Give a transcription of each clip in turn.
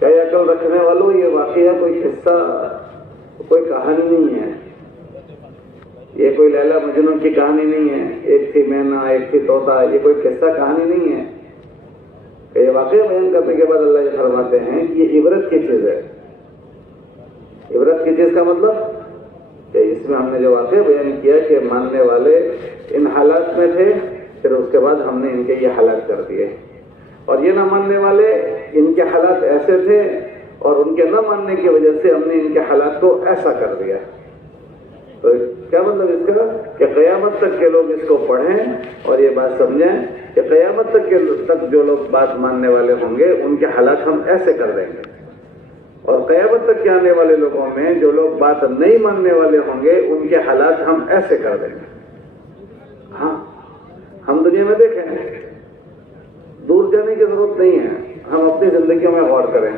کہ عقل رکھنے والوں یہ واقعہ کوئی قصہ، کوئی کہانی نہیں ہے، یہ کوئی لیلا مجنوں کی کہانی نہیں ہے، ایک تھی مینا ایک تھی طوطا، یہ کوئی قصہ کہانی نہیں ہے کہ یہ واقعہ بیان کرنے کے بعد اللہ یہ فرماتے ہیں کہ یہ عبرت کی چیز ہے۔ عبرت کی چیز کا مطلب کہ اس میں ہم نے جو واقعہ بیان کیا کہ ماننے والے ان حالات میں تھے، پھر اس کے بعد ہم نے ان کے یہ حالات کر دیے، اور یہ نہ ماننے والے ان کے حالات ایسے تھے اور ان کے نہ ماننے کی وجہ سے ہم نے ان کے حالات کو ایسا کر دیا۔ تو کیا مطلب اس کا کہ قیامت تک کے لوگ اس کو پڑھیں اور یہ بات سمجھیں کہ قیامت تک جو لوگ بات ماننے والے ہوں گے ان کے حالات ہم ایسے کر دیں گے، اور قیامت تک کے آنے والے لوگوں میں جو لوگ بات نہیں ماننے والے ہوں گے ان کے حالات ہم ایسے کر دیں گے۔ ہاں ہم دنیا میں دیکھیں، دور جانے کی ضرورت نہیں ہے، ہم اپنی زندگیوں میں غور کریں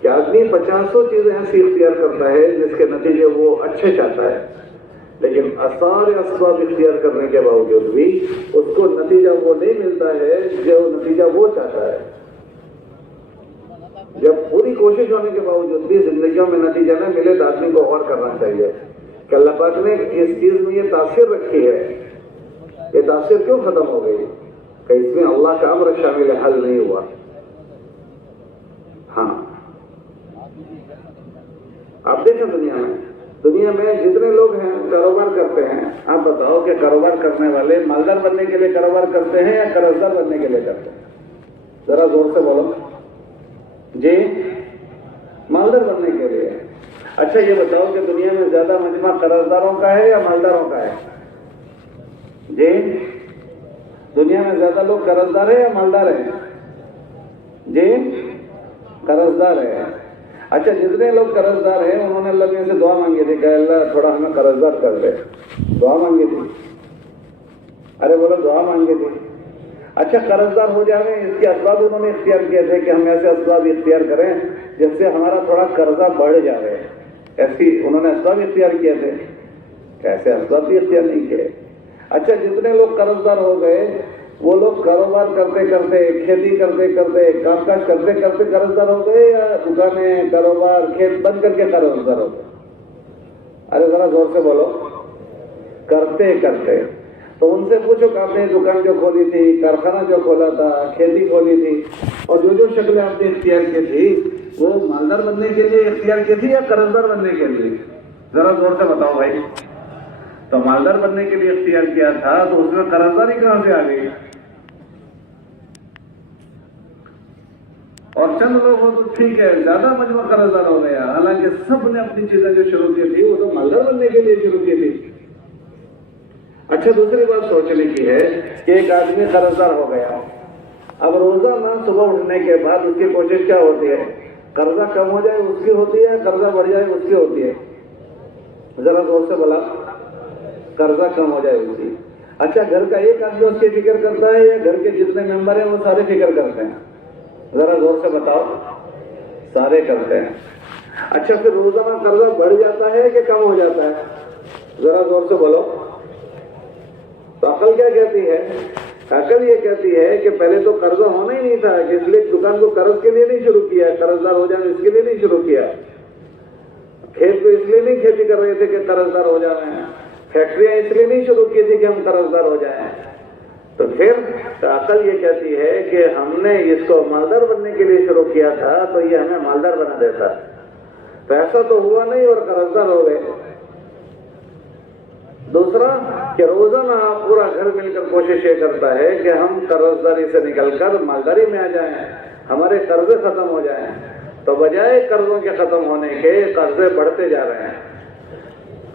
کہ آدمی 50 چیزیں ایسی اختیار کرتا ہے جس کے نتیجے وہ اچھے چاہتا ہے، لیکن سارے اسباب اختیار کرنے کے باوجود بھی اس کو نتیجہ وہ نہیں ملتا ہے جو نتیجہ وہ چاہتا ہے۔ جب پوری کوشش ہونے کے باوجود بھی زندگیوں میں نتیجہ نہ ملے تو آدمی کو غور کرنا چاہیے کہ اللہ پاک نے اس چیز میں یہ تاثیر رکھی ہے، یہ تاثیر کیوں ختم ہو گئی، کہ اس میں اللہ کا امر شامل حل نہیں ہوا۔ ہاں آپ دیکھیں دنیا میں جتنے لوگ ہیں کاروبار کرتے ہیں، آپ بتاؤ کہ کاروبار کرنے والے مالدار بننے کے لیے کاروبار کرتے ہیں یا قرض دار بننے کے لیے کرتے ہیں؟ ذرا زور سے بولو جی، مالدار بننے کے لیے۔ اچھا یہ بتاؤ کہ دنیا میں زیادہ مجمع قرض داروں کا ہے یا مالداروں کا ہے؟ جی، دنیا میں زیادہ لوگ قرض دار ہیں یا مالدار ہیں؟ جی، قرض دار ہے۔ اچھا جتنے لوگ قرض دار ہیں انہوں نے اللہ میاں سے دعا مانگی تھی کہ اللہ تھوڑا ہمیں قرض دار کر دے، دعا مانگی تھی؟ ارے بولو دعا مانگی تھی۔ اچھا قرض دار ہو جائیں، اس کے اسباب انہوں نے اختیار کیے تھے کہ ہم ایسے اسباب اختیار کریں جس سے ہمارا تھوڑا قرضہ بڑھ جائے، ایسی انہوں نے اسباب اختیار کیے تھے، ایسے اسباب بھی اختیار نہیں کیے۔ اچھا جتنے لوگ قرض دار ہو گئے وہ لوگ کاروبار کرتے کرتے، کھیتی کرتے کرتے، کام کاج کرتے کرتے قرض دار ہو گئے یا دکانیں کاروبار کھیت بند کر کے قرض دار ہو گئے؟ ارے ذرا زور سے بولو، کرتے کرتے۔ تو ان سے پوچھو کہ آپ نے دکان جو کھولی تھی، کارخانہ جو کھولا تھا، کھیتی کھولی تھی، اور جو شکلیں آپ نے اختیار کی تھی وہ مالدار بننے کے لیے اختیار کی تھی یا قرض دار بننے کے لیے؟ ذرا زور سے بتاؤ بھائی۔ تو مالدار بننے کے لیے اختیار کیا تھا تو اس میں قرض داری کہاں سے آ گئی؟ اور چند لوگ ہو تو ٹھیک ہے، زیادہ مجمع قرض دار ہو گیا، حالانکہ سب نے اپنی چیزیں جو شروع کی تھی وہ تو مالدار بننے کے لیے شروع کی تھی۔ اچھا دوسری بات سوچنے کی ہے کہ ایک آدمی قرض دار ہو گیا، اب روزانہ صبح اٹھنے کے بعد اس کی کوشش کیا ہوتی ہے؟ قرضہ کم ہو جائے اس کی ہوتی ہے، قرضہ بڑھ جائے اس کی ہوتی ہے؟ ذرا زور سے بولا، قرضہ کم ہو جائے اس کی۔ اچھا گھر کا ایک آدمی اس کی فکر کرتا ہے یا گھر کے جتنے ممبر ہیں وہ سارے فکر کرتے ہیں؟ ذرا زور سے بتاؤ، سارے کرتے ہیں۔ اچھا پھر روزانہ قرضہ بڑھ جاتا ہے کہ کم ہو جاتا ہے؟ ذرا زور سے بولو۔ تو عقل کیا کہتی ہے؟ عقل یہ کہتی ہے کہ پہلے تو قرضہ ہونا ہی نہیں تھا، کہ اس لیے دکان کو قرض کے لیے نہیں شروع کیا، قرض دار ہو جانا اس کے لیے نہیں شروع کیا، کھیت کو اس لیے نہیں کھیتی کر رہے تھے کہ قرض دار ہو جائیں، فیکٹریاں اس لیے نہیں شروع کی تھی کہ ہم قرض دار ہو جائیں۔ تو پھر عقل یہ کہتی ہے کہ ہم نے اس کو مالدار بننے کے لیے شروع کیا تھا تو یہ ہمیں مالدار بنا دیتا، تو ایسا تو ہوا نہیں اور قرض دار ہو گئے۔ دوسرا کہ روزانہ پورا گھر مل کر کوشش یہ کرتا ہے کہ ہم قرض داری سے نکل کر مالداری میں آ جائیں، ہمارے قرضے ختم ہو جائیں، تو بجائے قرضوں کے ختم ہونے کے قرضے بڑھتے جا رہے ہیں۔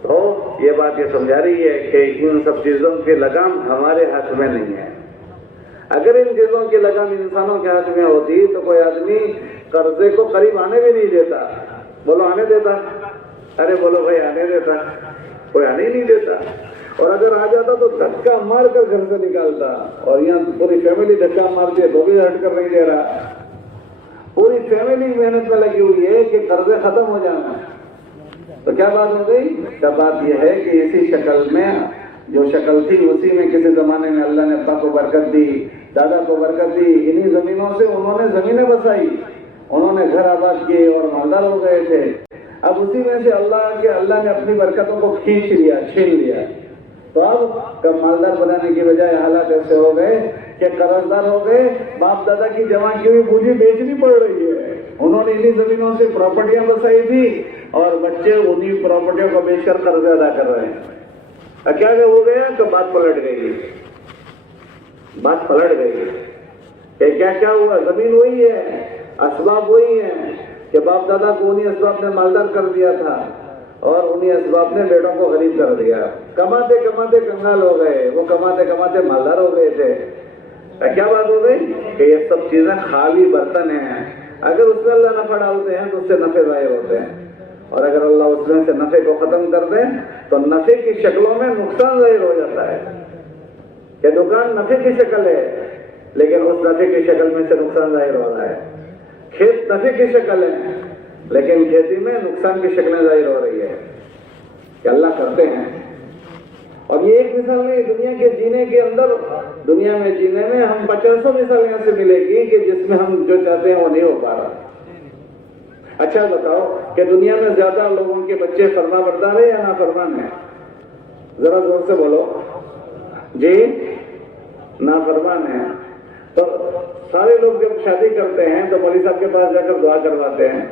تو یہ بات یہ سمجھا رہی ہے کہ ان سب چیزوں کی لگام ہمارے ہاتھ میں نہیں ہے۔ اگر ان چیزوں کی لگام انسانوں کے ہاتھ میں ہوتی تو کوئی آدمی قرضے کو قریب آنے بھی نہیں دیتا۔ بولو آنے دیتا؟ ارے بولو بھائی آنے دیتا؟ کوئی آنے ہی نہیں دیتا، اور اگر آ جاتا تو دھکا مار کر گھر سے نکالتا، اور یہاں پوری فیملی دھکا مارتی ہے تو بھی ہٹ کر نہیں دے رہا، پوری فیملی محنت میں لگی ہوئی ہے کہ قرضے ختم ہو جانا۔ تو کیا بات ہو گئی؟ کیا بات یہ ہے کہ اسی شکل میں جو شکل تھی اسی میں کسی زمانے میں اللہ نے ابا کو برکت دی، دادا کو برکت دی، انہی زمینوں سے انہوں نے زمینیں بسائی، انہوں نے گھر آباد کیے اور مالدار ہو گئے تھے۔ اب اسی میں سے اللہ نے اپنی برکتوں کو کھینچ لیا، چھین لیا، تو اب مالدار بنانے کی بجائے حالات ایسے ہو گئے کہ قرض دار ہو گئے، باپ دادا کی جمع کی ہوئی پونجی بیچنی پڑ رہی ہے۔ انہوں نے انہی زمینوں سے پراپرٹیاں بسائی تھی اور بچے انہی پراپرٹیوں کو بیچ کر قرض ادا کر رہے ہیں۔ کیا ہو گیا کہ بات پلٹ گئی، بات پلٹ گئی کہ کیا ہوا؟ زمین وہی ہے، اسباب وہی ہیں کہ باپ دادا کو انہی اسباب نے مالدار کر دیا تھا اور انہی اسباب نے بیٹوں کو غریب کر دیا۔ کماتے کماتے کنگال ہو گئے، وہ کماتے کماتے مالدار ہو گئے تھے۔ کیا بات ہو گئی کہ یہ سب چیزیں خالی برتن ہیں، اگر اس میں اللہ نفع ڈالتے ہیں تو اس سے نفع ظاہر ہوتے ہیں، اور اگر اللہ اس میں سے نفع کو ختم کر دیں تو نفع کی شکلوں میں نقصان ظاہر ہو جاتا ہے۔ کہ دکان نفع کی شکل ہے لیکن اس نفع کی شکل میں سے نقصان ظاہر ہو رہا ہے، کھیت نفع کی شکل ہے لیکن کھیتی میں نقصان کی شکلیں ظاہر ہو رہی ہے کہ اللہ کرتے ہیں۔ اور یہ ایک مثال نہیں، دنیا کے جینے کے اندر، دنیا میں جینے میں ہم 50 مثالیں ایسے ملے گی کہ جس میں ہم جو چاہتے ہیں وہ نہیں ہو پا رہا۔ اچھا بتاؤ کہ دنیا میں زیادہ لوگوں کے بچے فرما بردار ہیں یا نافرمان ہیں؟ ذرا زور سے بولو جی، نافرمان ہیں۔ تو سارے لوگ جب شادی کرتے ہیں تو مولوی صاحب کے پاس جا کر دعا کرواتے ہیں،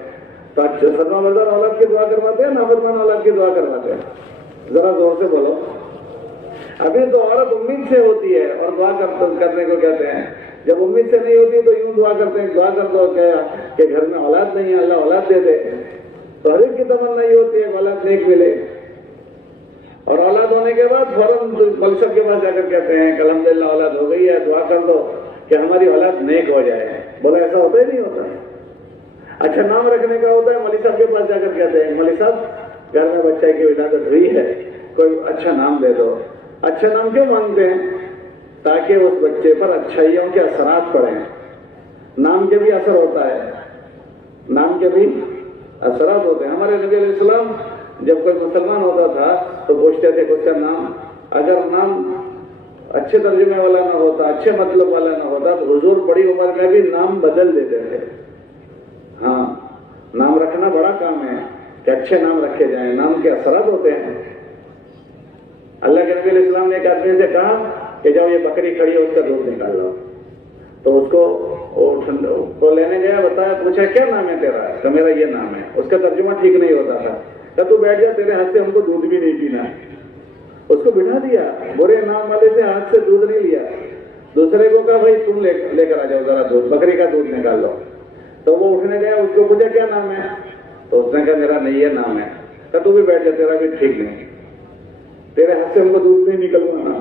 تو فرما بردار اولاد کی دعا کرواتے ہیں، نافرمان اولاد کی دعا کرواتے ہیں؟ ذرا زور سے بولو۔ ابھی تو عورت امید سے ہوتی ہے اور دعا کرنے کو کہتے ہیں، جب امید سے نہیں ہوتی تو یوں دعا کرتے ہیں، دعا کر دو کہ گھر میں اولاد نہیں ہے، اللہ اولاد دے دے۔ تو ہر ایک کی تمنا یہ ہوتی ہے کہ اولاد نیک ملے، اور اولاد ہونے کے بعد فوراً مولوی کے پاس جا کر کہتے ہیں کہ الحمدللہ اولاد ہو گئی ہے، دعا کر دو کہ ہماری اولاد نیک ہو جائے۔ بولا ایسا ہوتا ہی نہیں ہوتا۔ اچھا نام رکھنے کا ہوتا ہے، مولوی صاحب کے پاس جا کر کہتے ہیں مولوی صاحب گھر میں بچے کی ولادت ہوئی ہے، کوئی اچھا نام دے دو۔ اچھا نام کیوں مانگتے ہیں؟ تاکہ اس بچے پر اچھائیوں کے اثرات پڑیں۔ نام کے بھی اثر ہوتا ہے، نام کے بھی اثرات ہوتے ہیں۔ ہمارے نبی علیہ السلام جب کوئی مسلمان ہوتا تھا تو پوچھتے تھے کہ اس کا نام، اگر نام اچھے ترجمے والا نہ ہوتا، اچھے مطلب والا نہ ہوتا تو حضور بڑی عمر میں بھی نام بدل دیتے تھے۔ ہاں، نام رکھنا بڑا کام ہے کہ اچھے نام رکھے جائیں، نام کے اثرات ہوتے ہیں۔ اللہ کے نبی علیہ السلام نے ایک آدمی سے کہا کہ جاؤ یہ بکری کھڑی ہے اس کا دودھ نکال لو، تو اس کو لینے گیا، بتایا، پوچھا کیا نام ہے تیرا؟ تو میرا یہ نام ہے۔ اس کا ترجمہ ٹھیک نہیں ہوتا تھا، کہ تو بیٹھ جا، تیرے ہاتھ سے ہم کو دودھ بھی نہیں پینا۔ اس کو بٹھا دیا، برے نام والے سے ہاتھ سے دودھ نہیں لیا۔ دوسرے کو کہا بھائی تم لے کر آ جاؤ ذرا دودھ، بکری کا دودھ نکال لو۔ تو وہ اٹھنے گیا، اس کو پوچھا کیا نام ہے؟ تو اس نے کہا میرا نہیں یہ نام ہے۔ کہ تو بھی بیٹھ جا، تیرا بھی ٹھیک نہیں، تیرے ہاتھ سے ہم کو دودھ نہیں نکلوانا۔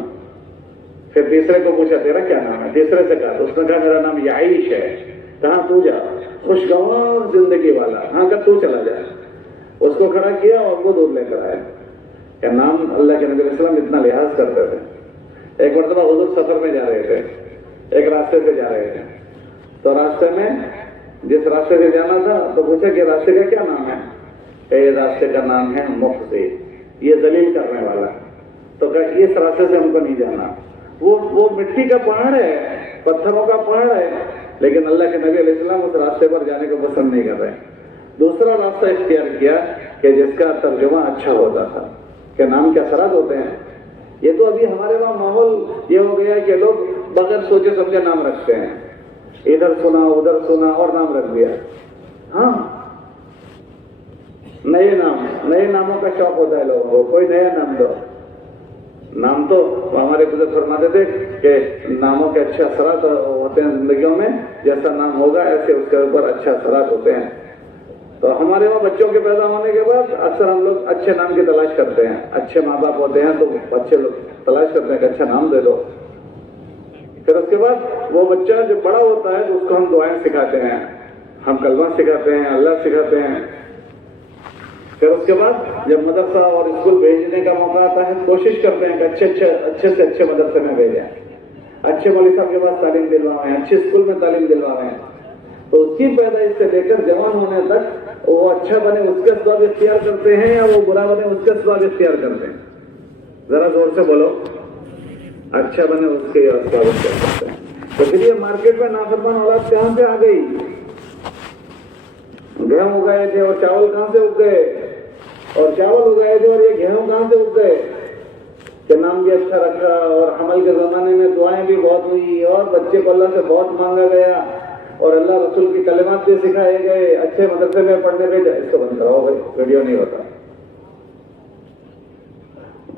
پھر تیسرے کو پوچھا تیرا کیا نام ہے؟ تیسرے سے کہا، اس نے کہا میرا نام یعیش ہے۔ کہاں تو جا، خوشگوار زندگی والا، ہاں کہ تو چلا جائے۔ اس کو کھڑا کیا اور وہ دودھ لے کر آیا۔ کہ نام اللہ کے نبی علیہ السلام اتنا لحاظ کرتے تھے۔ ایک مرتبہ حضور سفر میں جا رہے تھے، ایک راستے سے جا رہے تھے، تو راستے میں جس راستے سے جانا تھا تو پوچھا کہ راستے کا کیا نام ہے؟ کہ یہ راستے کا نام ہے مخزی، یہ ذلیل کرنے والا۔ تو کہا اس راستے سے ہم کو نہیں جانا، وہ مٹی کا پہاڑ ہے، پتھروں کا پہاڑ ہے، لیکن اللہ کے نبی علیہ السلام اس راستے پر جانے کو پسند نہیں کر رہے۔ دوسرا راستہ اختیار کیا کہ جس کا ترجمہ اچھا ہوتا تھا، کہ نام کے اثرات ہوتے ہیں۔ یہ تو ابھی ہمارے وہاں ماحول یہ ہو گیا ہے کہ لوگ بغیر سوچے سمجھے نام رکھتے ہیں، ادھر سنا ادھر سنا اور نام رکھ دیا۔ ہاں، نئے ناموں کا شوق ہوتا ہے لوگوں کو، کوئی نیا نام دو۔ نام تو ہمارے بزرگ فرماتے تھے کہ ناموں کے اچھے اثرات ہوتے ہیں زندگیوں میں، جیسا نام ہوگا ایسے اس کے اوپر اچھے اثرات ہوتے ہیں۔ تو ہمارے وہاں بچوں کے پیدا ہونے کے بعد اکثر ہم لوگ اچھے نام کی تلاش کرتے ہیں، اچھے ماں باپ ہوتے ہیں تو اچھے لوگ تلاش کرتے ہیں کہ اچھا نام دے دو۔ پھر اس کے بعد وہ بچہ جو بڑا ہوتا ہے تو اس کو ہم دعائیں سکھاتے ہیں، ہم کلمہ سکھاتے ہیں، اللہ سکھاتے ہیں۔ پھر اس کے بعد جب مدرسہ اور اسکول بھیجنے کا موقع آتا ہے کوشش کرتے ہیں کہ اچھے سے اچھے مدرسے میں بھیجیں، اچھے مولوی صاحب کے پاس تعلیم دلوائیں، اچھے اسکول میں تعلیم دلوائیں۔ تو اس کی پیدائش سے لے کر جوان ہونے تک وہ اچھا بنے اس کا اسباب اختیار کرتے ہیں یا وہ برا بنے اس کا اسباب اختیار کرتے ہیں؟ ذرا زور سے بولو. اچھا بنے اس کے اسباب کر سکتے ہیں. تو پھر یہ مارکیٹ میں نافرمان اولاد کہاں سے آ گئی؟ گیہوں اگائے تھے اور چاول کہاں سے اگ گئے؟ اور چاول اگائے تھے اور یہ گیہوں کہاں سے اگ گئے؟ کہ نام بھی اچھا رکھا اور حمل کے زمانے میں دعائیں بھی بہت ہوئی اور بچے کو اللہ سے بہت مانگا گیا اور اللہ رسول کی کلمات بھی سکھائے گئے. اچھے مدرسے میں پڑھنے بھیجا. اس کو بند کراؤ بھائی, ویڈیو نہیں ہوتا.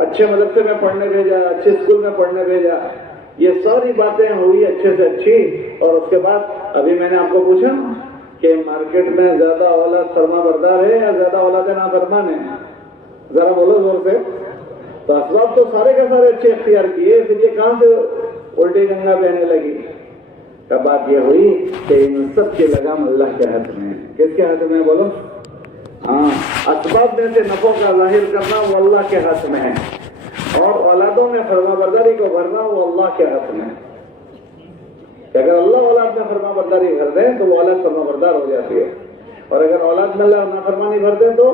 اچھے مدرسے میں پڑھنے بھیجا, اچھے اسکول میں پڑھنے بھیجا. یہ ساری باتیں ہوئی اچھے سے اچھی. اور اس کے بعد ابھی میں نے آپ کو پوچھا کہ مارکیٹ میں زیادہ اولاد فرما بردار ہے یا زیادہ اولاد نافرمان ہے؟ ذرا بولو زور سے. تو اسباب تو سارے کے سارے اچھے اختیار کیے, پھر یہ کہاں سے الٹی گنگا بہنے لگی؟ تب بات یہ ہوئی کہ ان سب کی لگام اللہ کے ہاتھ میں ہے. کس کے ہاتھ میں؟ بولو. ہاں, اسباب میں سے نفع کا ظاہر کرنا وہ اللہ کے ہاتھ میں ہے اور اولادوں میں فرما برداری کو بھرنا وہ اللہ کے ہاتھ میں ہے. کہ اگر اللہ اولاد میں فرما برداری بھر دیں تو وہ اولاد فرما بردار ہو جاتی ہے, اور اگر اولاد میں اللہ نافرمانی بھر دیں تو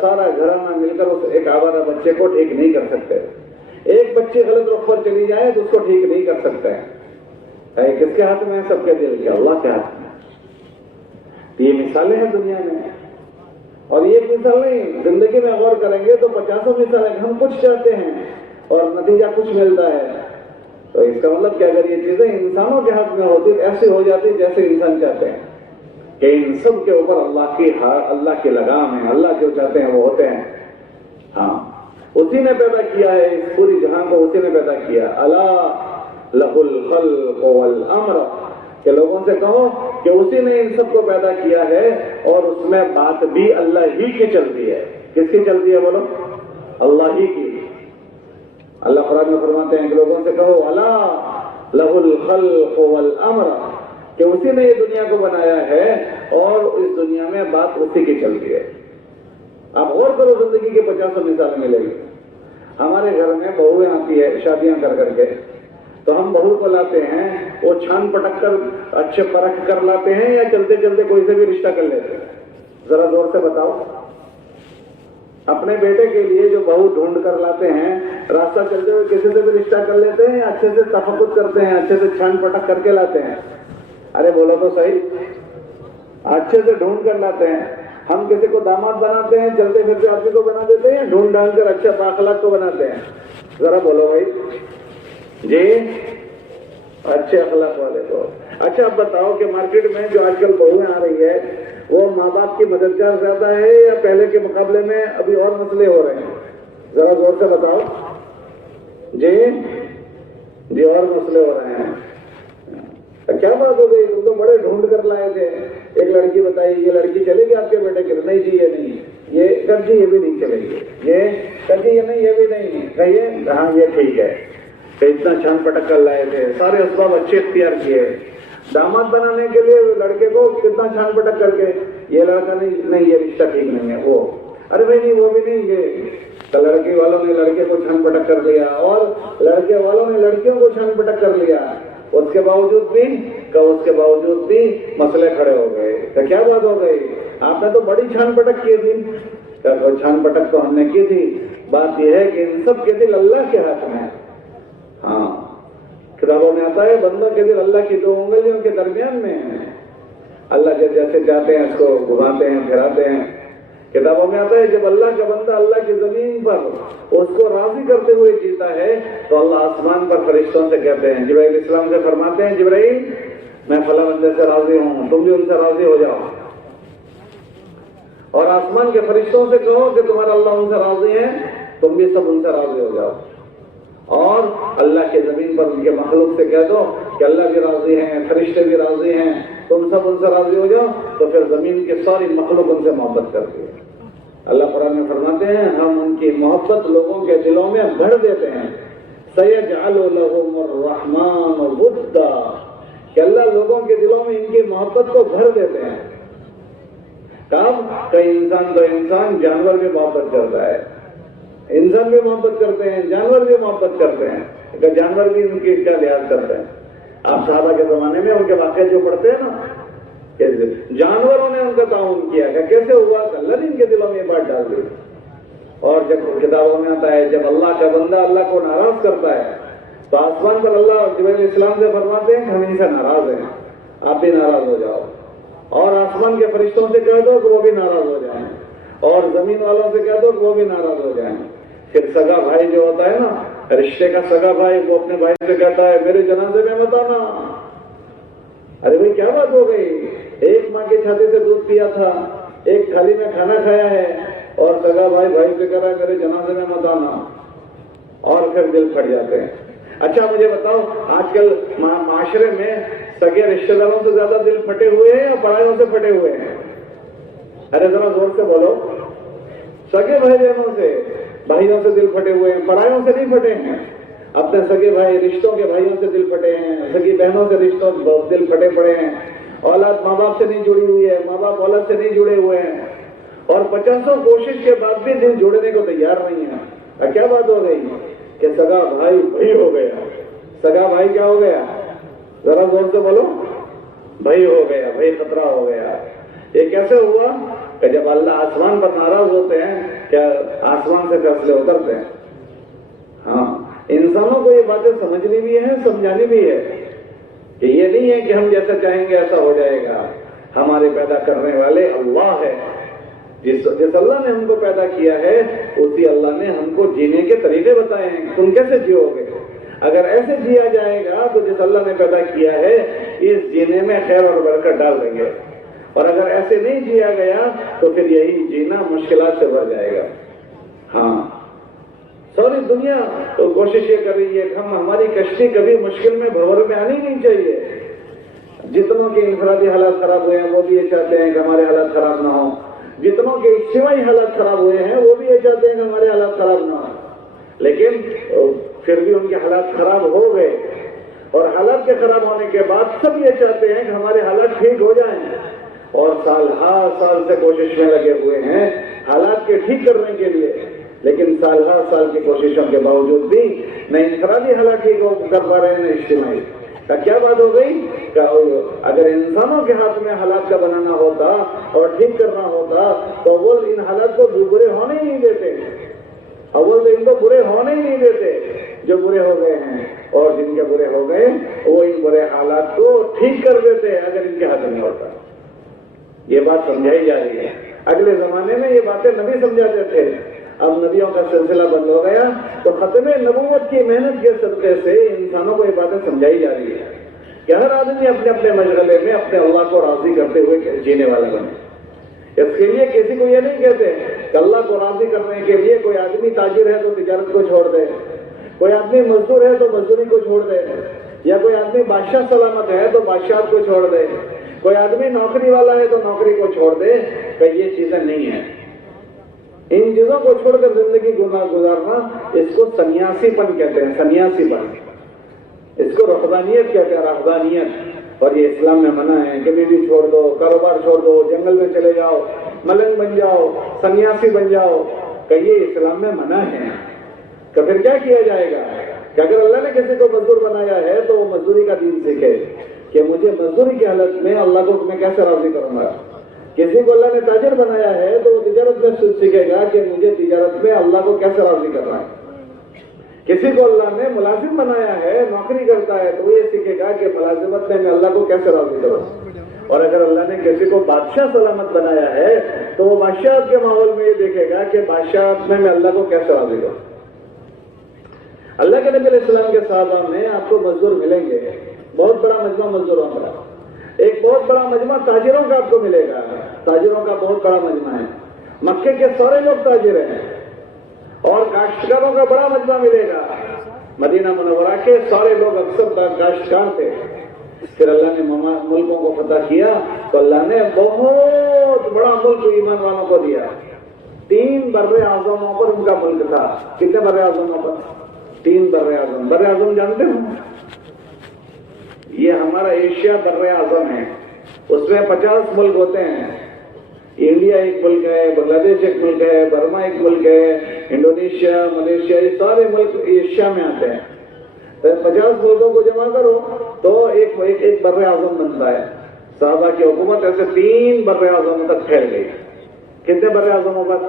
سارا گھرانہ مل کر اس ایک آوارہ بچے کو ٹھیک نہیں کر سکتے. ایک بچے غلط رخ پر چلی جائے تو اس کو ٹھیک نہیں کر سکتے ہیں. کس کے ہاتھ میں ہے؟ سب کے دل کے, اللہ کے ہاتھ میں. یہ مثالیں ہیں دنیا میں, اور یہ ایک مثال نہیں, زندگی میں غور کریں گے تو 50 مثالیں. ہم کچھ چاہتے ہیں اور نتیجہ کچھ ملتا ہے. تو اس کا مطلب کہ اگر یہ چیزیں انسانوں کے ہاتھ میں ہوتی ایسے ہو جاتی جیسے انسان چاہتے ہیں. کہ ان سب کے اوپر اللہ کی لگام ہے. اللہ جو چاہتے ہیں وہ ہوتے ہیں. ہاں, اسی نے پیدا کیا ہے اس پوری جہان کو, اسی نے پیدا کیا. اللہ لہ الخلق والامر, کہ لوگوں سے کہو کہ اسی نے ان سب کو پیدا کیا ہے اور اس میں بات بھی اللہ ہی کی چلتی ہے. کس کی چلتی ہے؟ بولو. اللہ ہی کی. اللہ قرآن میں فرماتے ہیں کہ لوگوں سے کہو اللہ لہ الخلق والامر, کہ اسی نے یہ دنیا کو بنایا ہے اور اس دنیا میں بات اسی کی چلتی ہے. آپ غور کرو, زندگی کے 50 مثالیں ملے گی. ہمارے گھر میں بہویں آتی ہے شادیاں کر کر کے, تو ہم بہو کو لاتے ہیں, وہ چھان پٹک کر اچھے پرکھ کر لاتے ہیں یا چلتے چلتے کوئی سے بھی رشتہ کر لیتے ہیں؟ ذرا زور سے بتاؤ. اپنے بیٹے کے لیے جو بہو ڈھونڈ کر لاتے ہیں, راستہ چلتے ہوئے کسی سے بھی رشتہ کر لیتے ہیں یا اچھے سے تفقد کرتے ہیں, اچھے سے چھان پٹک کر کے لاتے ہیں؟ ارے بولو تو صحیح. اچھے سے ڈھونڈ کر لاتے ہیں. ہم کسی کو داماد بناتے ہیں, چلتے پھرتے آدمی کو بنا دیتے ہیں, ڈھونڈ ڈھانڈ کر اچھا بااخلاق کو بناتے ہیں. ذرا بولو بھائی. جی, اچھے اخلاق والے کو. اچھا اب بتاؤ کہ مارکیٹ میں جو آج کل بہویں آ رہی ہے وہ ماں باپ کی مددگار زیادہ ہے یا پہلے کے مقابلے میں ابھی اور مسئلے ہو رہے ہیں؟ ذرا زور سے بتاؤ. جی اور مسئلے ہو رہے ہیں. کیا بات ہو گئی؟ تم تو بڑے ڈھونڈ کر لائے تھے. ایک لڑکی بتائی, یہ لڑکی چلے گی آپ کے بیٹے کے؟ نہیں جی یہ نہیں, یہ کر جی یہ بھی نہیں چلے گی, یہ کر جی یہ نہیں, یہ بھی نہیں. کہیے ہاں یہ ٹھیک ہے. کہ اتنا چھان پٹک کر لائے تھے, سارے اسباب اچھے اختیار کیے. داماد بنانے کے لیے لڑکے کو کتنا چھان پٹک کر کے, یہ لڑکا نہیں, یہ رشتہ ٹھیک نہیں ہے. وہ ارے بھائی نہیں, وہ بھی نہیں. یہ لڑکی والوں نے لڑکے کو چھان پٹک کر لیا اور لڑکے والوں نے لڑکیوں کو چھان پٹک کر لیا. اس کے باوجود بھی مسئلے کھڑے ہو گئے. تو کیا بات ہو گئی؟ آپ نے تو بڑی چھان پٹک کی تھی. چھان پٹک تو ہم نے کی تھی. بات یہ ہے کہ ان سب کے دل اللہ کے ہاتھ میں. ہاں, کتابوں میں آتا ہے بندوں کے دل اللہ کی 2 انگلیوں کے درمیان میں ہے. اللہ جیسے چاہتے ہیں اس کو گھماتے ہیں, پھراتے ہیں. کتابوں میں آتا ہے جب اللہ کا بندہ اللہ کی زمین پر اس کو راضی کرتے ہوئے جیتا ہے تو اللہ آسمان پر فرشتوں سے کہتے ہیں, جبرائیل السلام سے فرماتے ہیں جبرائیل میں فلاں بندے سے راضی ہوں, تم بھی ان سے راضی ہو جاؤ. اور آسمان کے فرشتوں سے کہو کہ تمہارا اللہ ان سے راضی ہے, تم بھی سب ان سے راضی ہو جاؤ. اور اللہ کے زمین پر ان کے مخلوق سے کہہ دو کہ اللہ بھی راضی ہیں, فرشتے بھی راضی ہیں, تم سب ان سے راضی ہو جاؤ. تو پھر زمین کی ساری مخلوق ان سے محبت کرتی ہے. اللہ قرآن میں فرماتے ہیں ہم ان کی محبت لوگوں کے دلوں میں بھر دیتے ہیں. سَيَجْعَلُ لَهُمُ الرَّحْمَنُ وُدًّا, کہ اللہ لوگوں کے دلوں میں ان کی محبت کو بھر دیتے ہیں. کب؟ کہ انسان تو انسان, جانور بھی محبت کرتا ہے. انسان بھی محبت کرتے ہیں, جانور بھی محبت کرتے ہیں. کہ جانور بھی ان کی کیا لحاظ کرتے ہیں. آپ صحابہ کے زمانے میں ان کے واقعے جو پڑھتے ہیں نا, جانوروں نے ان کا تعاون کیا کہ کیسے ہوا کہ اللہ نے ان کے دلوں میں یہ بات ڈال دی. اور جب کتابوں میں آتا ہے جب اللہ کا بندہ اللہ کو ناراض کرتا ہے تو آسمان پر اللہ جبرائیل علیہ السلام سے فرماتے ہیں کہ ہم ان سے ناراض ہیں، آپ بھی ناراض ہو جاؤ، اور آسمان کے فرشتوں سے کہہ دو کہ وہ بھی ناراض ہو جائیں، اور زمین والوں سے کہہ دو کہ وہ بھی ناراض ہو جائیں۔ پھر سگا بھائی جو ہوتا ہے نا، رشتے کا سگا بھائی، وہ اپنے بھائی سے کہتا ہے میرے جنازے میں مت آنا۔ ارے بھائی کیا بات ہو گئی، ایک ماں کی چھاتی سے دودھ پیا تھا، ایک تھالی میں کھانا کھایا ہے، اور سگا بھائی بھائی سے کہہ رہا ہے میرے جنازے میں مت آنا، اور پھر دل پھٹ جاتے ہیں۔ اچھا مجھے بتاؤ، آج کل معاشرے میں سگے رشتے داروں سے زیادہ دل پھٹے ہوئے ہیں یا پڑھائیوں سے پھٹے ہوئے ہیں؟ ارے ذرا زور سے بولو۔ سگے بھائی بہنوں سے، بھائیوں سے دل پھٹے ہوئے ہیں، پڑھائیوں سے نہیں پھٹے ہیں۔ اپنے سگے بھائی رشتوں کے بھائیوں سے دل پھٹے ہیں، سگی بہنوں سے رشتوں دل پھٹے پڑے ہیں، اولاد ماں باپ سے نہیں جڑی ہوئی ہے، ماں باپ اولاد سے نہیں جڑے ہوئے ہیں، اور 50 کوشش کے بعد بھی دل جوڑنے کو تیار نہیں ہے۔ کیا بات ہو گئی کہ سگا بھائی بھائی ہو گیا؟ سگا بھائی کیا ہو گیا؟ ذرا زور سے بولو۔ بھائی ہو گیا، بھائی خطرہ ہو گیا۔ یہ کیسے ہوا کہ جب اللہ آسمان پر ناراض ہوتے ہیں کیا آسمان سے فیصلے اترتے ہیں؟ ہاں، انسانوں کو یہ باتیں سمجھنی بھی ہے، سمجھانی بھی ہے کہ یہ نہیں ہے کہ ہم جیسا چاہیں گے ایسا ہو جائے گا۔ ہمارے پیدا کرنے والے اللہ ہے، جس اللہ نے ہم کو پیدا کیا ہے اسی اللہ نے ہم کو جینے کے طریقے بتائے ہیں، تم کیسے جیو گے؟ اگر ایسے جیا جائے گا تو جس اللہ نے پیدا کیا ہے اس جینے میں خیر اور برکت ڈال دیں گے، اور اگر ایسے نہیں جیا گیا تو پھر یہی جینا مشکلات سے بھر جائے گا۔ ہاں، ساری دنیا تو کوشش یہ کر رہی ہے کہ ہماری کشتی کبھی مشکل میں بھور میں آنی نہیں چاہیے۔ جتنوں کے انفرادی حالات خراب ہوئے ہیں وہ بھی یہ چاہتے ہیں کہ ہمارے حالات خراب نہ ہوں، جتنوں کے اجتماعی حالات خراب ہوئے ہیں وہ بھی یہ چاہتے ہیں کہ ہمارے حالات خراب نہ ہوں، لیکن پھر بھی ان کے حالات خراب ہو گئے، اور حالات کے خراب ہونے کے بعد سب یہ چاہتے ہیں کہ ہمارے حالات ٹھیک ہو جائیں، اور سال ہر سال سے کوشش میں لگے ہوئے ہیں حالات کے ٹھیک کرنے کے لیے، لیکن سال ہر سال کی کوششوں کے باوجود بھی نہ انفرادی حالات ٹھیک کر پا رہے ہیں نہ اجتماعی۔ کیا بات ہو گئی کہ اگر انسانوں کے ہاتھ میں حالات کا بنانا ہوتا اور ٹھیک کرنا ہوتا تو وہ ان حالات کو برے ہونے ہی نہیں دیتے، اول تو ان کو برے ہونے ہی نہیں دیتے جو برے ہو گئے ہیں، اور جن کے برے ہو گئے وہ ان برے حالات کو ٹھیک کر دیتے اگر ان کے ہاتھ میں ہوتا۔ یہ بات سمجھائی جا رہی ہے۔ اگلے زمانے میں یہ باتیں نبی سمجھاتے تھے، اب نبیوں کا سلسلہ بند ہو گیا تو ختم نبوت کی محنت کے صدقے سے انسانوں کو یہ باتیں سمجھائی جا رہی ہے کہ ہر آدمی اپنے اپنے مشغلے میں اپنے اللہ کو راضی کرتے ہوئے جینے والا بنے۔ اس کے لیے کسی کو یہ نہیں کہتے کہ اللہ کو راضی کرنے کے لیے کوئی آدمی تاجر ہے تو تجارت کو چھوڑ دے، کوئی آدمی مزدور ہے تو مزدوری کو چھوڑ دے، یا کوئی آدمی بادشاہ سلامت ہے تو بادشاہت کو چھوڑ دے، کوئی آدمی نوکری والا ہے تو نوکری کو چھوڑ دے، کہ یہ چیزیں نہیں ہیں۔ ان چیزوں کو چھوڑ کر زندگی گزارنا اس کو سنیاسی پن کہتے ہیں، سنیاسی پن، اس کو رہبانیت کہتے ہیں، رہبانیت۔ اور یہ اسلام میں منع ہے، کبھی بھی چھوڑ دو، کاروبار چھوڑ دو، جنگل میں چلے جاؤ، ملنگ بن جاؤ، سنیاسی بن جاؤ، کہ یہ اسلام میں منع ہے۔ تو پھر کیا کیا جائے گا کہ اگر اللہ نے کسی کو مزدور بنایا ہے تو وہ مزدوری کا دین سیکھے کہ مجھے مزدوری کی حالت میں اللہ کو میں کیسے راضی کروں گا۔ کسی کو اللہ نے تاجر بنایا ہے تو وہ تجارت میں سیکھے گا کہ مجھے تجارت میں اللہ کو کیسے راضی کرنا ہے۔ کسی کو اللہ نے ملازم بنایا ہے، نوکری کرتا ہے، تو وہ یہ سیکھے گا کہ ملازمت میں اللہ کو کیسے راضی کروں۔ اور اگر اللہ نے کسی کو بادشاہ سلامت بنایا ہے تو وہ بادشاہت کے ماحول میں یہ دیکھے گا کہ بادشاہت میں اللہ کو کیسے راضی کروں۔ اللہ کے نبی علیہ السلام کے صحابہ میں آپ کو مزدور ملیں گے، بہت بڑا مجمع مزدوروں کا، ایک بہت بڑا مجمع تاجروں کا آپ کو ملے گا، تاجروں کا بہت بڑا مجمع ہے، مکے کے سارے لوگ تاجر ہیں، اور کاشتکاروں کا بڑا مجمع ملے گا، مدینہ منورہ کے سارے لوگ اکثر کاشتکار تھے۔ پھر اللہ نے ملکوں کو فتح کیا تو اللہ نے بہت بڑا ملک ایمان والوں کو دیا، 3 بر اعظموں پر ان کا ملک تھا۔ کتنے بر اعظموں پر؟ 3 بر اعظم۔ بر اعظم جانتے ہو؟ یہ ہمارا ایشیا بر اعظم ہے، اس میں 50 ملک ہوتے ہیں۔ انڈیا ایک ملک ہے، بنگلہ دیش ایک ملک ہے، برما ایک ملک ہے، انڈونیشیا، ملیشیا، یہ سارے ملک ایشیا میں آتے ہیں۔ 50 ملکوں کو جمع کرو تو ایک بر اعظم بنتا ہے۔ صحابہ کی حکومت ایسے 3 بر اعظموں تک پھیل گئی۔ کتنے بر اعظموں پر؟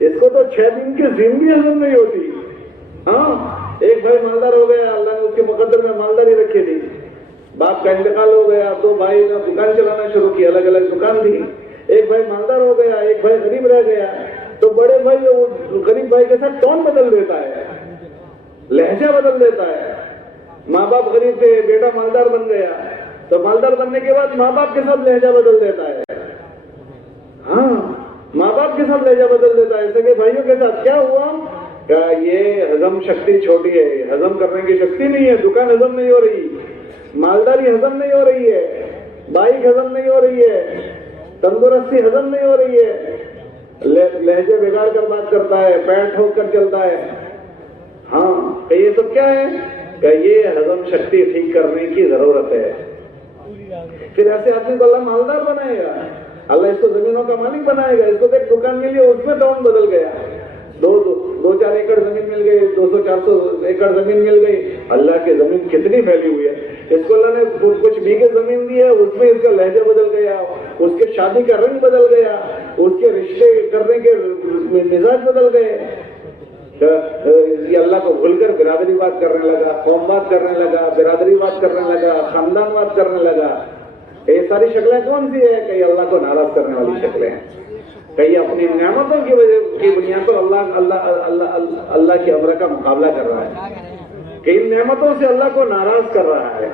اس کو تو 6 دن کی زم بھی ہضم نہیں ہوتی. ہاں ایک بھائی مالدار ہو گیا, اللہ نے اس کے مقدر میں مالداری رکھی تھی, باپ کا انتقال ہو گیا, 2 بھائی نے دکان چلانا شروع کی, الگ الگ دکان تھی. ایک بھائی مالدار ہو گیا, ایک بھائی غریب رہ گیا, تو بڑے بھائی وہ غریب بھائی کے ساتھ ٹون بدل دیتا ہے, لہجہ بدل دیتا ہے. ماں باپ غریب تھے, بیٹا مالدار بن گیا, تو مالدار بننے کے بعد ماں باپ کے ساتھ لہجہ بدل دیتا ہے. ہاں ماں باپ کے ساتھ لہجہ بدل دیتا ہے, سگے بھائیوں کے ساتھ. کیا ہوا کہ یہ ہضم شکتی چھوٹی ہے, ہضم کرنے کی شکتی نہیں ہے, دکان ہضم نہیں ہو رہی, مالداری ہضم نہیں ہو رہی ہے, بائک ہضم نہیں ہو رہی ہے, تندرستی ہضم نہیں ہو رہی ہے, لہجے بگاڑ کر بات کرتا ہے, پیر ٹھوک کر چلتا ہے. ہاں کہ یہ سب کیا ہے کہ یہ ہضم شکتی ٹھیک کرنے کی ضرورت ہے. پھر ایسے آدمی کو اللہ مالدار بنائے گا, اللہ اس کو زمینوں کا مالک بنائے گا. اس کو ایک دکان ملی, اس میں ٹاؤن بدل گیا, 2-4 ایکڑ زمین مل گئی, 200-400 ایکڑ زمین مل گئی. اللہ کی زمین کتنی پھیلی ہوئی ہے. اس کو اللہ نے کچھ بیگھے زمین دی ہے, اس میں اس کا لہجہ بدل گیا, اس کے شادی کا رنگ بدل گیا, اس کے رشتے کرنے کے مزاج بدل گئے. یہ اللہ کو بھول کر برادری بات کرنے لگا, قوم بات کرنے لگا, برادری بات کرنے لگا, خاندان بات کرنے لگا. یہ ساری شکلیں کون سی ہے کہ یہ اللہ کو ناراض کرنے والی شکلیں ہیں. کہ یہ اپنی نعمتوں کی وجہ کی بنیاد پر اللہ کی امر کا مقابلہ کر رہا ہے, کہ ان نعمتوں سے اللہ کو ناراض کر رہا ہے.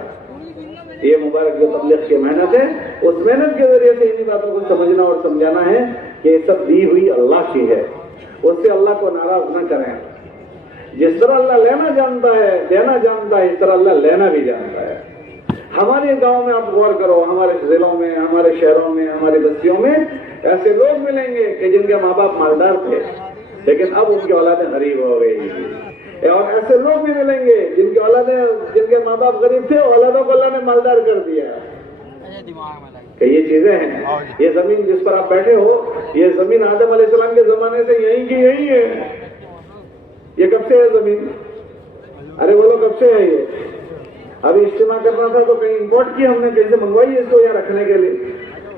یہ مبارک جو تبلیغ کی محنت ہے, اس محنت کے ذریعے سے انہی باتوں کو سمجھنا اور سمجھانا ہے کہ یہ سب دی ہوئی اللہ کی ہے, اس سے اللہ کو ناراض نہ کریں. جس طرح اللہ لینا جانتا ہے, دینا جانتا ہے, اس طرح اللہ لینا بھی جانتا ہے. ہمارے گاؤں میں آپ غور کرو, ہمارے ضلعوں میں, ہمارے شہروں میں, ہماری بستیوں میں ایسے لوگ ملیں گے کہ جن کے ماں باپ مالدار تھے لیکن اب ان کی اولادیں غریب ہو گئی. اور ایسے لوگ بھی ملیں گے جن کے ماں باپ غریب تھے, اولادوں کو اللہ نے مالدار کر دیا. کہ یہ چیزیں ہیں. یہ زمین جس پر آپ بیٹھے ہو, یہ زمین آدم علیہ السلام کے زمانے سے یہیں کی یہیں ہے. یہ کب سے ہے زمین؟ ارے بولو کب سے ہے یہ؟ ابھی اجتماع کرنا تھا تو کہیں امپورٹ کی ہم نے, کہیں سے منگوائی ہے اس کو یہاں رکھنے کے لیے.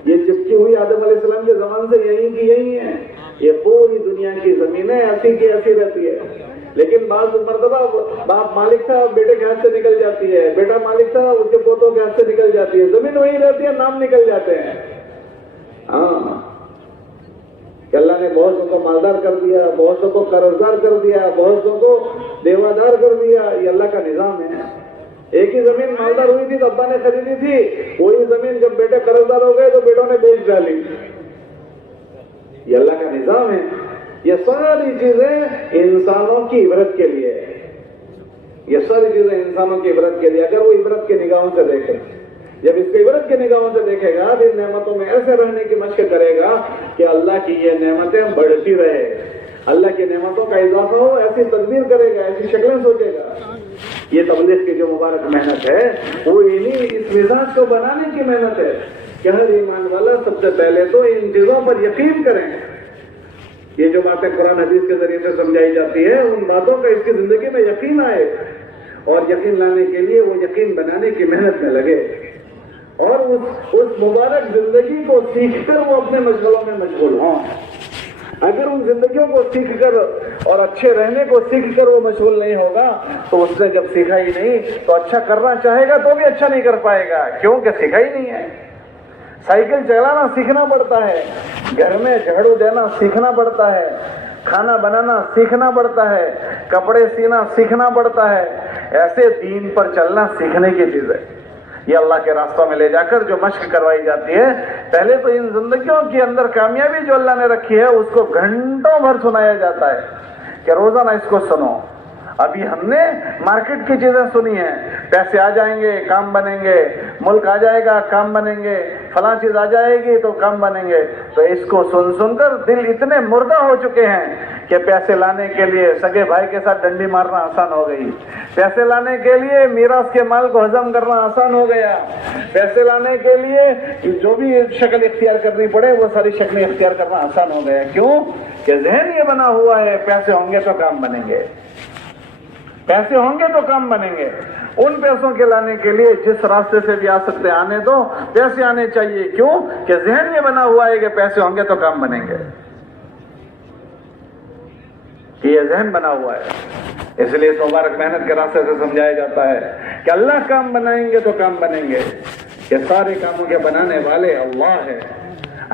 یہ چپکی ہوئی آدم علیہ السلام کے زمان سے یہیں کی یہیں ہے. یہ پوری دنیا کی زمینیں ایسی کی ایسی رہتی ہے. لیکن بعض مرتبہ باپ مالک تھا, بیٹے کے ہاتھ سے نکل جاتی ہے, بیٹا مالک تھا, اس کے پوتوں کے ہاتھ سے نکل جاتی ہے. زمین وہی رہتی ہے, نام نکل جاتے ہیں. ہاں کہ اللہ نے بہت کو مالدار کر دیا, بہت کو قرضدار کر دیا, بہت کو دیوادار کر دیا. یہ اللہ کا نظام ہے. ایک ہی زمین مالدار ہوئی تھی تو ابا نے خریدی تھی, وہی زمین جب بیٹے قرضدار ہو گئے تو بیٹوں نے بیچ ڈالی. یہ اللہ کا نظام ہے. یہ ساری چیزیں انسانوں کی عبرت کے لیے ہے. یہ ساری چیزیں انسانوں کی عبرت کے لیے. اگر وہ عبرت کے نگاہوں سے دیکھے, جب اس کو عبرت کے نگاہوں سے دیکھے گا, ان نعمتوں میں ایسے رہنے کی مشق کرے گا کہ اللہ کی یہ نعمتیں بڑھتی رہے, اللہ کی نعمتوں کا اضافہ ہو, ایسی تدبیر کرے گا, ایسی شکلیں سوچے گا. یہ تبلیغ کی جو مبارک محنت ہے وہ انہی اس مزاج کو بنانے کی محنت ہے کہ ہر ایمان والا سب سے پہلے تو ان چیزوں پر یقین کریں. یہ جو باتیں قرآن حدیث کے ذریعے سے سمجھائی جاتی ہے, ان باتوں کا اس کی زندگی میں یقین آئے, اور یقین لانے کے لیے وہ یقین بنانے کی محنت میں لگے, اور اس مبارک زندگی کو سیکھ کر وہ اپنے مشغلوں میں مشغول ہوں. اگر ان زندگیوں کو سیکھ کر اور اچھے رہنے کو سیکھ کر وہ مشغول نہیں ہوگا تو اس نے جب سیکھا ہی نہیں تو اچھا کرنا چاہے گا تو بھی اچھا نہیں کر پائے گا, کیونکہ سیکھا ہی نہیں ہے. سائیکل چلانا سیکھنا پڑتا ہے, گھر میں جھاڑو دینا سیکھنا پڑتا ہے, کھانا بنانا سیکھنا پڑتا ہے, کپڑے سینا سیکھنا پڑتا ہے. ایسے دین پر چلنا سیکھنے کی چیز ہے. یہ اللہ کے راستوں میں لے جا کر جو مشق کروائی جاتی ہے, پہلے تو ان زندگیوں کے اندر کامیابی جو اللہ نے رکھی ہے اس کو گھنٹوں بھر سنایا جاتا ہے کہ روزانہ اس کو سنو. ابھی ہم نے مارکیٹ کی چیزیں سنی ہیں, پیسے آ جائیں گے کام بنیں گے, ملک آ جائے گا کام بنیں گے, فلاں چیز آ جائے گی تو کام بنیں گے. تو اس کو سن سن کر دل اتنے مردہ ہو چکے ہیں کہ پیسے لانے کے لیے سگے بھائی کے ساتھ ڈنڈی مارنا آسان ہو گئی, پیسے لانے کے لیے میراث کے مال کو ہضم کرنا آسان ہو گیا, پیسے لانے کے لیے جو بھی شکل اختیار کرنی پڑے وہ ساری شکلیں اختیار کرنا آسان ہو گیا. کیوں کہ ذہن یہ بنا ہوا ہے پیسے ہوں گے تو کام بنیں گے, پیسے ہوں گے تو کام بنیں گے. ان پیسوں کے لانے کے لیے جس راستے سے بھی آ سکتے آنے دو, پیسے آنے چاہیے. کیوں کہ ذہن یہ بنا ہوا ہے کہ پیسے ہوں گے تو کام بنیں گے. یہ ذہن بنا ہوا ہے. اس لیے اس مبارک محنت کے راستے سے سمجھایا جاتا ہے کہ اللہ کام بنائیں گے تو کام بنیں گے. یہ سارے کاموں کے بنانے والے اللہ ہے.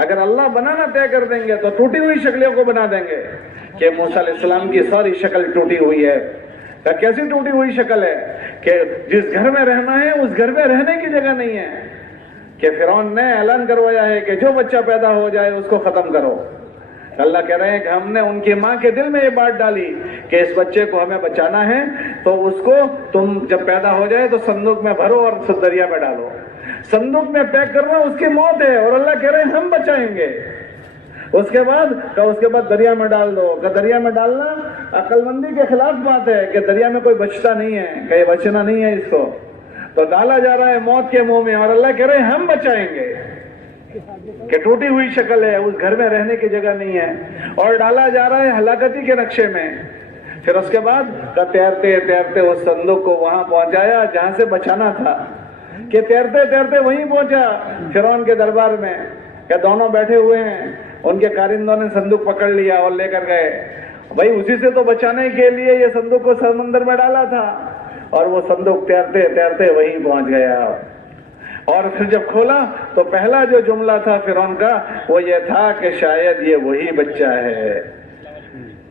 اگر اللہ بنانا طے کر دیں گے تو ٹوٹی ہوئی شکلوں کو بنا دیں گے. کہ موسیٰ علیہ السلام کی ساری شکل ٹوٹی ہوئی ہے. کیسی ٹوٹی ہوئی شکل ہے کہ جس گھر میں رہنا ہے اس گھر میں رہنے کی جگہ نہیں ہے. کہ فرعون نے اعلان کروایا ہے کہ جو بچہ پیدا ہو جائے اس کو ختم کرو. اللہ کہہ رہے ہیں کہ ہم نے ان کی ماں کے دل میں یہ بات ڈالی کہ اس بچے کو ہمیں بچانا ہے تو اس کو تم جب پیدا ہو جائے تو صندوق میں بھرو اور دریا میں ڈالو. صندوق میں پیک کرنا اس کی موت ہے اور اللہ کہہ رہے ہیں ہم بچائیں گے. اس کے بعد دریا میں ڈال دو. کہ دریا میں ڈالنا عقل مندی کے خلاف بات ہے کہ دریا میں کوئی بچتا نہیں ہے, کہ یہ بچنا نہیں ہے اس کو, تو ڈالا جا رہا ہے موت کے منہ میں اور اللہ کہہ رہے ہیں ہم بچائیں گے. کہ ٹوٹی ہوئی شکل ہے, اس گھر میں رہنے کی جگہ نہیں ہے اور ڈالا جا رہا ہے ہلاکتی کے نقشے میں. پھر اس کے بعد تیرتے تیرتے اس صندوق کو وہاں پہنچایا جہاں سے بچانا تھا. کہ تیرتے تیرتے وہیں پہنچا فرعون کے دربار میں کہ دونوں بیٹھے ہوئے ہیں. ان کے کارندوں نے صندوق پکڑ لیا اور لے کر گئے. بھائی اسی سے تو بچانے کے لیے یہ صندوق کو سمندر میں ڈالا تھا. اور وہ صندوق تیرتے تیرتے وہیں پہنچ گیا. اور پھر جب کھولا تو پہلا جو جملہ تھا فرعون کا وہ یہ تھا کہ شاید یہ وہی بچہ ہے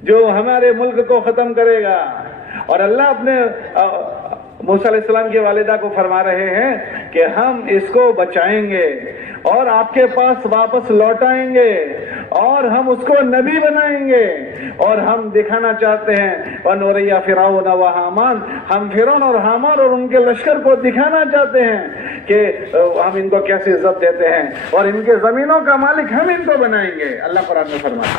جو ہمارے ملک کو ختم کرے گا. اور اللہ اپنے موسیٰ علیہ السلام کی والدہ کو فرما رہے ہیں کہ ہم اس کو بچائیں گے اور آپ کے پاس واپس لوٹائیں گے اور ہم اس کو نبی بنائیں گے. اور ہم دکھانا چاہتے ہیں وَنُرِيَ فِرْعَوْنَ وَحَامَانَ, ہم فرعون اور حامان اور ان کے لشکر کو دکھانا چاہتے ہیں کہ ہم ان کو کیسے عزت دیتے ہیں اور ان کے زمینوں کا مالک ہم ان کو بنائیں گے. اللہ قرآن میں فرمایا.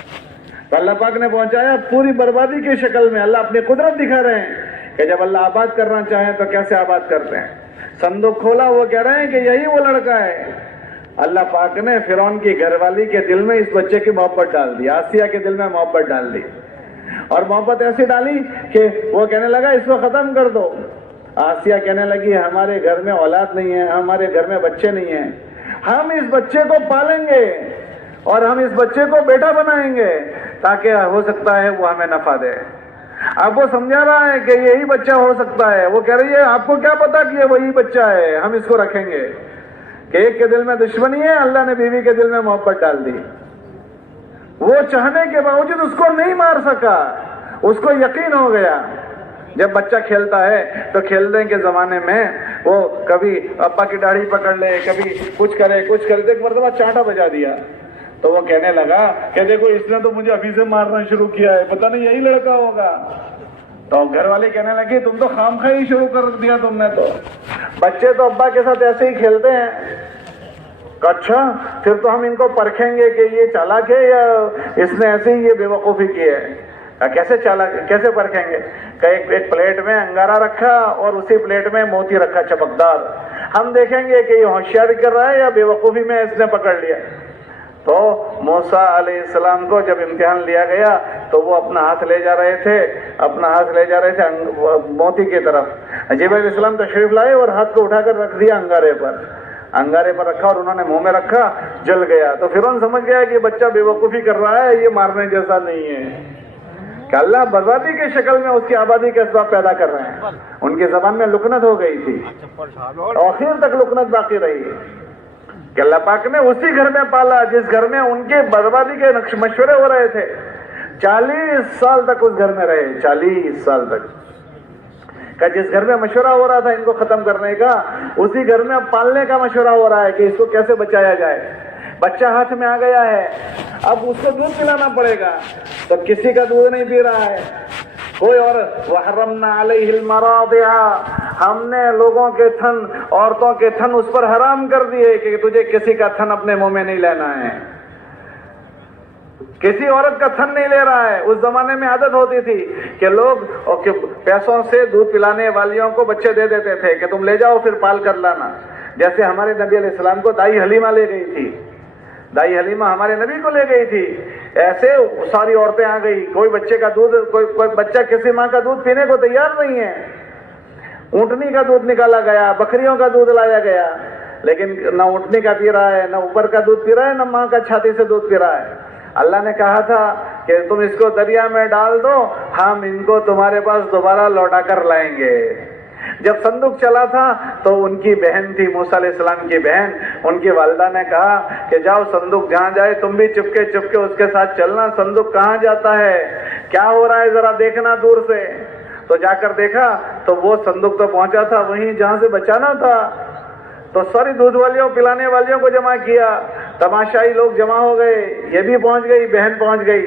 تو اللہ پاک نے پہنچایا پوری بربادی کی شکل میں. اللہ اپنی قدرت دکھا رہے ہیں کہ جب اللہ آباد کرنا چاہیں تو کیسے آباد کرتے ہیں. صندوق کھولا, وہ کہہ رہے ہیں کہ یہی وہ لڑکا ہے. اللہ پاک نے فرعون کی گھر والی کے دل میں اس بچے کی محبت ڈال دی, آسیہ کے دل میں محبت ڈال دی. اور محبت ایسی ڈالی کہ وہ کہنے لگا اس کو ختم کر دو. آسیہ کہنے لگی ہمارے گھر میں اولاد نہیں ہے, ہمارے گھر میں بچے نہیں ہیں, ہم اس بچے کو پالیں گے اور ہم اس بچے کو بیٹا بنائیں گے تاکہ ہو سکتا ہے وہ ہمیں نفع دے. اب وہ سمجھا رہا ہے کہ یہی بچہ ہو سکتا ہے. وہ کہہ رہی ہے آپ کو کیا پتا کہ یہ وہی بچہ ہے, ہم اس کو رکھیں گے. کہ ایک کے دل میں دشمنی ہے, اللہ نے بیوی کے دل میں محبت ڈال دی. وہ چاہنے کے باوجود اس کو نہیں مار سکا, اس کو یقین ہو گیا. جب بچہ کھیلتا ہے تو کھیلنے کے زمانے میں وہ کبھی ابا کی داڑھی پکڑ لے, کبھی کچھ کرے. ایک مرتبہ چانٹا بجا دیا تو وہ کہنے لگا کہ دیکھو اس نے تو مجھے ابھی سے مارنا شروع کیا ہے, پتہ نہیں یہی لڑکا ہوگا. تو گھر والے کہنے لگے تم تو خامخواہ ہی شروع کر دیا تم نے. تو بچے تو ابا کے ساتھ ایسے ہی کھیلتے ہیں. اچھا پھر تو ہم ان کو پرکھیں گے کہ یہ چالاک ہے یا اس نے ایسے ہی یہ بے وقوفی کی ہے. کیسے پرکھیں گے؟ کہ ایک پلیٹ میں انگارہ رکھا اور اسی پلیٹ میں موتی رکھا چمکدار. ہم دیکھیں گے کہ یہ ہوشیاری کر رہا ہے یا بے وقوفی میں اس نے پکڑ لیا. تو موسیٰ علیہ السلام کو جب امتحان لیا گیا تو وہ اپنا ہاتھ لے جا رہے تھے موتی کی طرف. جبرائیل علیہ السلام تشریف لائے اور ہاتھ کو اٹھا کر رکھ دیا انگارے پر رکھا اور انہوں نے منہ میں رکھا, جل گیا. تو فرعون سمجھ گیا کہ بچہ بے وقوفی کر رہا ہے, یہ مارنے جیسا نہیں ہے. کہ اللہ بربادی کی شکل میں اس کی آبادی کے اسباب پیدا کر رہے ہیں. ان کی زبان میں لکنت ہو گئی تھی, آخر تک لکنت باقی رہی کہ اللہ پاک نے اسی گھر میں پالا جس گھر میں ان کے بربادی کے مشورے ہو رہے تھے. 40 سال تک اس گھر میں رہے, 40 سال تک. کہ جس گھر میں مشورہ ہو رہا تھا ان کو ختم کرنے کا, اسی گھر میں اب پالنے کا مشورہ ہو رہا ہے کہ اس کو کیسے بچایا جائے. بچہ ہاتھ میں آ گیا ہے, اب اس کو دودھ پلانا پڑے گا. تو کسی کا دودھ نہیں پی رہا ہے کوئی. اور وَحَرَّمْنَا عَلَيْهِ الْمَرَاضِعَ, ہم نے لوگوں کے تھن, عورتوں کے تھن اس پر حرام کر دیے کہ تجھے کسی کا تھن اپنے منہ میں نہیں لینا ہے, کسی عورت کا تھن نہیں لے رہا ہے. اس زمانے میں عادت ہوتی تھی کہ لوگ پیسوں سے دودھ پلانے والیوں کو بچے دے دیتے تھے کہ تم لے جاؤ پھر پال کر لانا. جیسے ہمارے نبی علیہ السلام کو دائی حلیمہ لے گئی تھی, دائی حلیمہ ہمارے نبی کو لے گئی تھی. ایسے ساری عورتیں آ گئی, کوئی بچے کا دودھ, کوئی بچہ کسی ماں کا دودھ پینے کو تیار نہیں ہے. اونٹنی کا دودھ نکالا گیا, بکریوں کا دودھ لایا گیا, لیکن نہ اونٹنی کا پی رہا ہے, نہ اوپر کا دودھ پی رہا ہے, نہ ماں کا چھاتی سے دودھ پی رہا ہے. اللہ نے کہا تھا کہ تم اس کو دریا میں ڈال دو، ہم ان کو تمہارے پاس دوبارہ لوٹا کر لائیں گے۔ جب صندوق چلا تھا تو ان کی بہن تھی، موسیٰ علیہ السلام کی بہن، ان کی والدہ نے کہا کہ جاؤ صندوق جہاں جائے تم بھی چپکے چپکے اس کے ساتھ چلنا، صندوق کہاں جاتا ہے، کیا ہو رہا ہے ذرا دیکھنا دور سے۔ تو جا کر دیکھا تو وہ صندوق تو پہنچا تھا وہیں جہاں سے بچانا تھا۔ تو ساری دودھ والیوں پلانے والیوں کو جمع کیا، تماشائی لوگ جمع ہو گئے، یہ بھی پہنچ گئی، بہن پہنچ گئی۔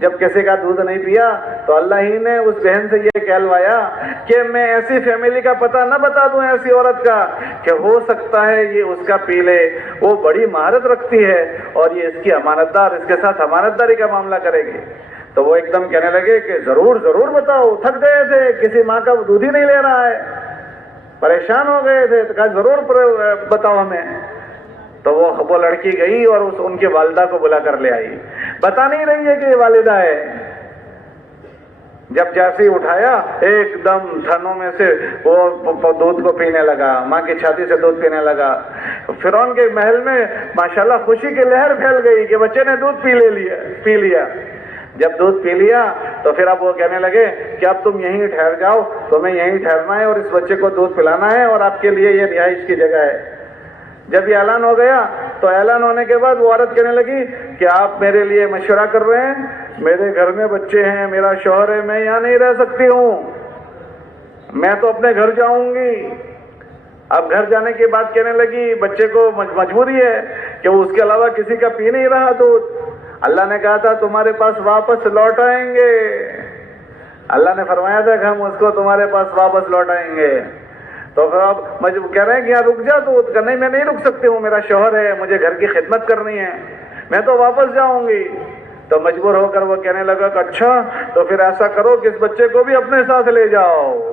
جب کسی کا دودھ نہیں پیا تو اللہ ہی نے اس بہن سے یہ کہلوایا کہ میں ایسی فیملی کا پتہ نہ بتا دوں ایسی عورت کا کہ ہو سکتا ہے یہ اس کا پی لے، وہ بڑی مہارت رکھتی ہے اور یہ اس کی امانت دار، اس کے ساتھ امانت داری کا معاملہ کرے گی۔ تو وہ ایک دم کہنے لگے کہ ضرور ضرور بتاؤ، تھک گئے تھے، کسی ماں کا دودھ ہی نہیں لے رہا ہے، پریشان ہو گئے تھے، تو کہا ضرور بتاؤ ہمیں۔ تو وہ لڑکی گئی اور ان کی والدہ کو بلا کر لے آئی، بتا نہیں رہی ہے کہ یہ والدہ ہے۔ جب جیسے ہی اٹھایا ایک دم تھنوں میں سے وہ دودھ کو پینے لگا، ماں کی چھاتی سے دودھ پینے لگا۔ فرعون کے محل میں ماشاءاللہ خوشی کی لہر پھیل گئی کہ بچے نے دودھ پی لیا۔ جب دودھ پی لیا تو پھر اب وہ کہنے لگے کہ اب تم یہیں ٹھہر جاؤ، تمہیں یہیں ٹھہرنا ہے اور اس بچے کو دودھ پلانا ہے اور آپ کے لیے یہ رہائش کی جگہ ہے۔ جب یہ اعلان ہو گیا تو اعلان ہونے کے بعد وہ عورت کہنے لگی کہ آپ میرے لیے مشورہ کر رہے ہیں، میرے گھر میں بچے ہیں، میرا شوہر ہے، میں یہاں نہیں رہ سکتی ہوں، میں تو اپنے گھر جاؤں گی۔ اب گھر جانے کی بات کہنے لگی، بچے کو مجبوری ہے کہ وہ اس کے علاوہ کسی کا پی نہیں رہا دودھ۔ اللہ نے کہا تھا تمہارے پاس واپس لوٹ آئیں گے، اللہ نے فرمایا تھا کہ ہم اس کو تمہارے پاس واپس لوٹ آئیں گے۔ تو پھر اب کہہ رہے ہیں کہ یہاں رک جا، تو نہیں میں نہیں رک سکتی ہوں، میرا شوہر ہے، مجھے گھر کی خدمت کرنی ہے، میں تو واپس جاؤں گی۔ تو مجبور ہو کر وہ کہنے لگا کہ اچھا تو پھر ایسا کرو کہ اس بچے کو بھی اپنے ساتھ لے جاؤ۔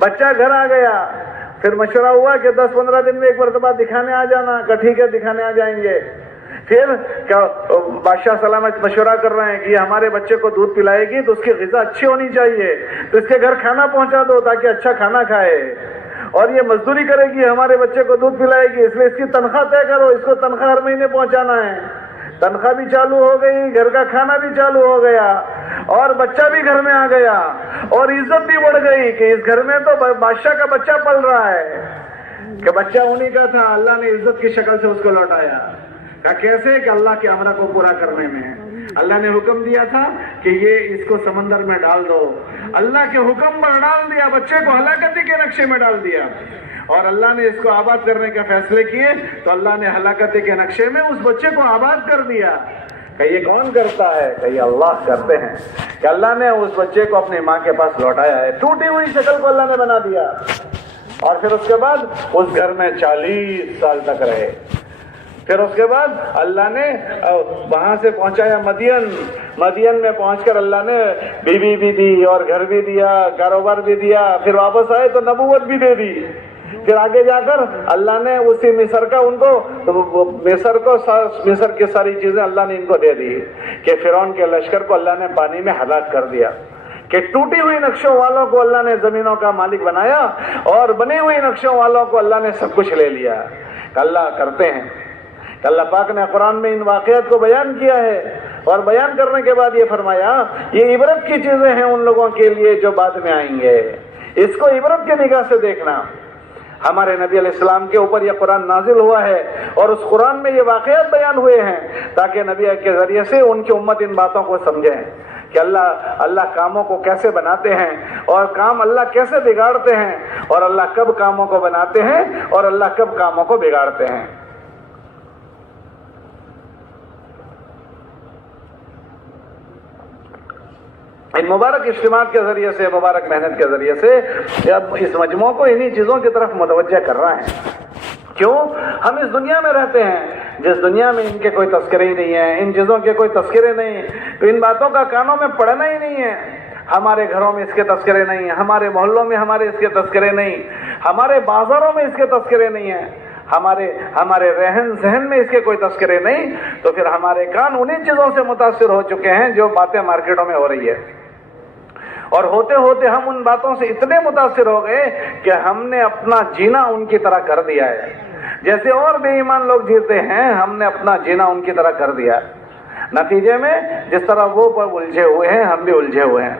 بچہ گھر آ گیا، پھر مشورہ ہوا کہ 10-15 دن میں ایک مرتبہ دکھانے آ جانا، کہ ٹھیک ہے دکھانے آ جائیں گے۔ پھر کیا بادشاہ سلامت مشورہ کر رہے ہیں کہ یہ ہمارے بچے کو دودھ پلائے گی تو اس کی غذا اچھی ہونی چاہیے، تو اس کے گھر کھانا پہنچا دو تاکہ اچھا کھانا کھائے، اور یہ مزدوری کرے گی، ہمارے بچے کو دودھ پلائے گی، اس لیے اس کی تنخواہ طے کرو، اس کو تنخواہ ہر مہینے پہنچانا ہے۔ تنخواہ بھی چالو ہو گئی، گھر کا کھانا بھی چالو ہو گیا اور بچہ بھی گھر میں آ گیا اور عزت بھی بڑھ گئی کہ اس گھر میں تو بادشاہ کا بچہ پل رہا ہے، کہ بچہ انہی کا تھا، اللہ نے عزت کی شکل سے اس کو لوٹایا۔ کیسے کہ اللہ کے امر کو پورا کرنے میں اللہ نے حکم دیا تھا کہ یہ اس کو سمندر میں ڈال دو، اللہ کے حکم پر ڈال دیا، بچے کو ہلاکتی کے نقشے میں ڈال دیا، اور اللہ نے اس کو آباد کرنے کے فیصلے کیے تو اللہ نے ہلاکتی کے نقشے میں اس بچے کو آباد کر دیا۔ کہ یہ کون کرتا ہے؟ کہ یہ اللہ کرتے ہیں، کہ اللہ نے اس بچے کو اپنی ماں کے پاس لوٹایا ہے، ٹوٹی ہوئی شکل کو اللہ نے بنا دیا، اور پھر اس کے بعد اس گھر میں 40 سال تک رہے۔ پھر اس کے بعد اللہ نے وہاں سے پہنچایا مدین میں پہنچ کر اللہ نے بیوی بھی دی اور گھر بھی دیا، کاروبار بھی دیا، پھر واپس آئے تو نبوت بھی دے دی۔ پھر آگے جا کر اللہ نے اسی مصر کا مصر کی ساری چیزیں اللہ نے ان کو دے دی، کہ فرعون کے لشکر کو اللہ نے پانی میں ہلاک کر دیا، کہ ٹوٹی ہوئی نقشوں والوں کو اللہ نے زمینوں کا مالک بنایا اور بنی ہوئی نقشوں والوں کو اللہ نے سب کچھ لے لیا۔ اللہ کرتے ہیں۔ اللہ پاک نے قرآن میں ان واقعات کو بیان کیا ہے، اور بیان کرنے کے بعد یہ فرمایا یہ عبرت کی چیزیں ہیں ان لوگوں کے لیے جو بعد میں آئیں گے، اس کو عبرت کی نگاہ سے دیکھنا۔ ہمارے نبی علیہ السلام کے اوپر یہ قرآن نازل ہوا ہے اور اس قرآن میں یہ واقعات بیان ہوئے ہیں تاکہ نبی کے ذریعے سے ان کی امت ان باتوں کو سمجھیں کہ اللہ کاموں کو کیسے بناتے ہیں اور کام اللہ کیسے بگاڑتے ہیں، اور اللہ کب کاموں کو بناتے ہیں اور اللہ کب کاموں کو بگاڑتے ہیں۔ ان مبارک اجتماعات کے ذریعے سے، مبارک محنت کے ذریعے سے اب اس مجموعہ کو انہی چیزوں کی طرف متوجہ کر رہا ہے۔ کیوں؟ ہم اس دنیا میں رہتے ہیں جس دنیا میں ان کے کوئی تذکرے ہی نہیں ہیں، ان چیزوں کے کوئی تذکرے نہیں، تو ان باتوں کا کانوں میں پڑنا ہی نہیں ہے۔ ہمارے گھروں میں اس کے تذکرے نہیں، ہمارے محلوں میں ہمارے اس کے تذکرے نہیں، ہمارے بازاروں میں اس کے تذکرے نہیں ہیں، ہمارے رہن سہن میں اس کے کوئی تذکرے نہیں، تو پھر ہمارے کان انہی چیزوں سے متاثر ہو چکے ہیں جو باتیں مارکیٹوں میں ہو رہی ہے، اور ہوتے ہوتے ہم ان باتوں سے اتنے متاثر ہو گئے کہ ہم نے اپنا جینا ان کی طرح کر دیا ہے۔ جیسے اور بے ایمان لوگ جیتے ہیں، ہم نے اپنا جینا ان کی طرح کر دیا۔ نتیجے میں جس طرح وہ الجھے ہوئے ہیں ہم بھی الجھے ہوئے ہیں.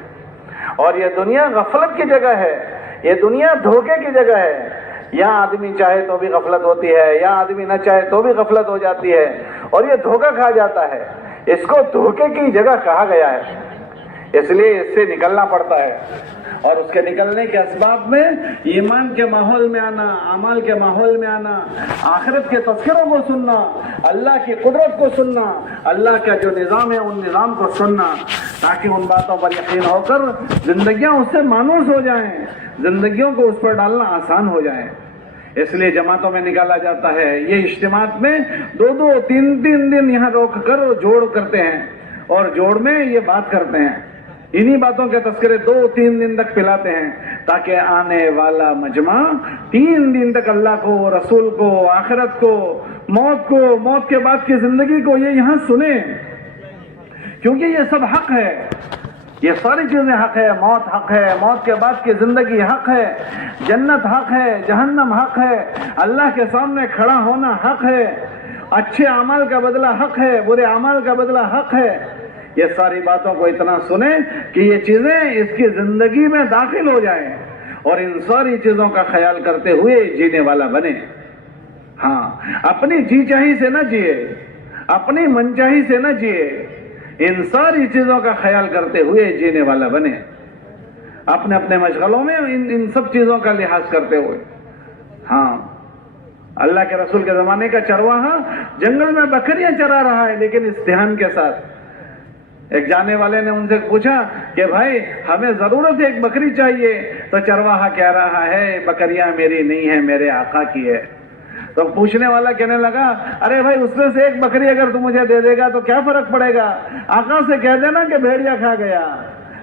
اور یہ دنیا غفلت کی جگہ ہے, یہ دنیا دھوکے کی جگہ ہے. یہاں آدمی چاہے تو بھی غفلت ہوتی ہے, یہاں آدمی نہ چاہے تو بھی غفلت ہو جاتی ہے, اور یہ دھوکہ کھا جاتا ہے. اس کو دھوکے کی جگہ کہا گیا ہے, اس لیے اس سے نکلنا پڑتا ہے. اور اس کے نکلنے کے اسباب میں ایمان کے ماحول میں آنا, اعمال کے ماحول میں آنا, آخرت کے تذکروں کو سننا, اللہ کی قدرت کو سننا, اللہ کا جو نظام ہے ان نظام کو سننا, تاکہ ان باتوں پر یقین ہو کر زندگیاں اس سے مانوس ہو جائیں, زندگیوں کو اس پر ڈالنا آسان ہو جائے. اس لیے جماعتوں میں نکالا جاتا ہے. یہ اجتماعات میں 2-2 3-3 دن یہاں روک کر جوڑ کرتے ہیں, اور جوڑ میں یہ بات کرتے ہیں. انہی باتوں کے تذکرے 2-3 دن تک پلاتے ہیں, تاکہ آنے والا مجمع 3 دن تک اللہ کو, رسول کو, آخرت کو, موت کو, موت کے بعد کی زندگی کو یہ یہاں سنے. کیونکہ یہ سب حق ہے, یہ ساری چیزیں حق ہے. موت حق ہے, موت کے بعد کی زندگی حق ہے, جنت حق ہے, جہنم حق ہے, اللہ کے سامنے کھڑا ہونا حق ہے, اچھے اعمال کا بدلہ حق ہے, برے اعمال کا بدلہ حق ہے. یہ ساری باتوں کو اتنا سنیں کہ یہ چیزیں اس کی زندگی میں داخل ہو جائیں, اور ان ساری چیزوں کا خیال کرتے ہوئے جینے والا بنے. ہاں, اپنی جی چاہی سے نہ جیے, اپنی من چاہی سے نہ جیے, ان ساری چیزوں کا خیال کرتے ہوئے جینے والا بنے. اپنے اپنے مشغلوں میں ان سب چیزوں کا لحاظ کرتے ہوئے. ہاں, اللہ کے رسول کے زمانے کا چرواہا جنگل میں بکریاں چرا رہا ہے, لیکن اس دھیان کے ساتھ. ایک جانے والے نے ان سے پوچھا کہ بھائی ہمیں ضرورت ہے, ایک بکری چاہیے. تو چرواہا کہہ رہا ہے بکریاں میری نہیں ہے, میرے آقا کی ہے. تو پوچھنے والا کہنے لگا, ارے بھائی اس میں سے ایک بکری اگر تو مجھے دے دے گا تو کیا فرق پڑے گا, آقا سے کہہ دینا کہ بھیڑیا کھا گیا.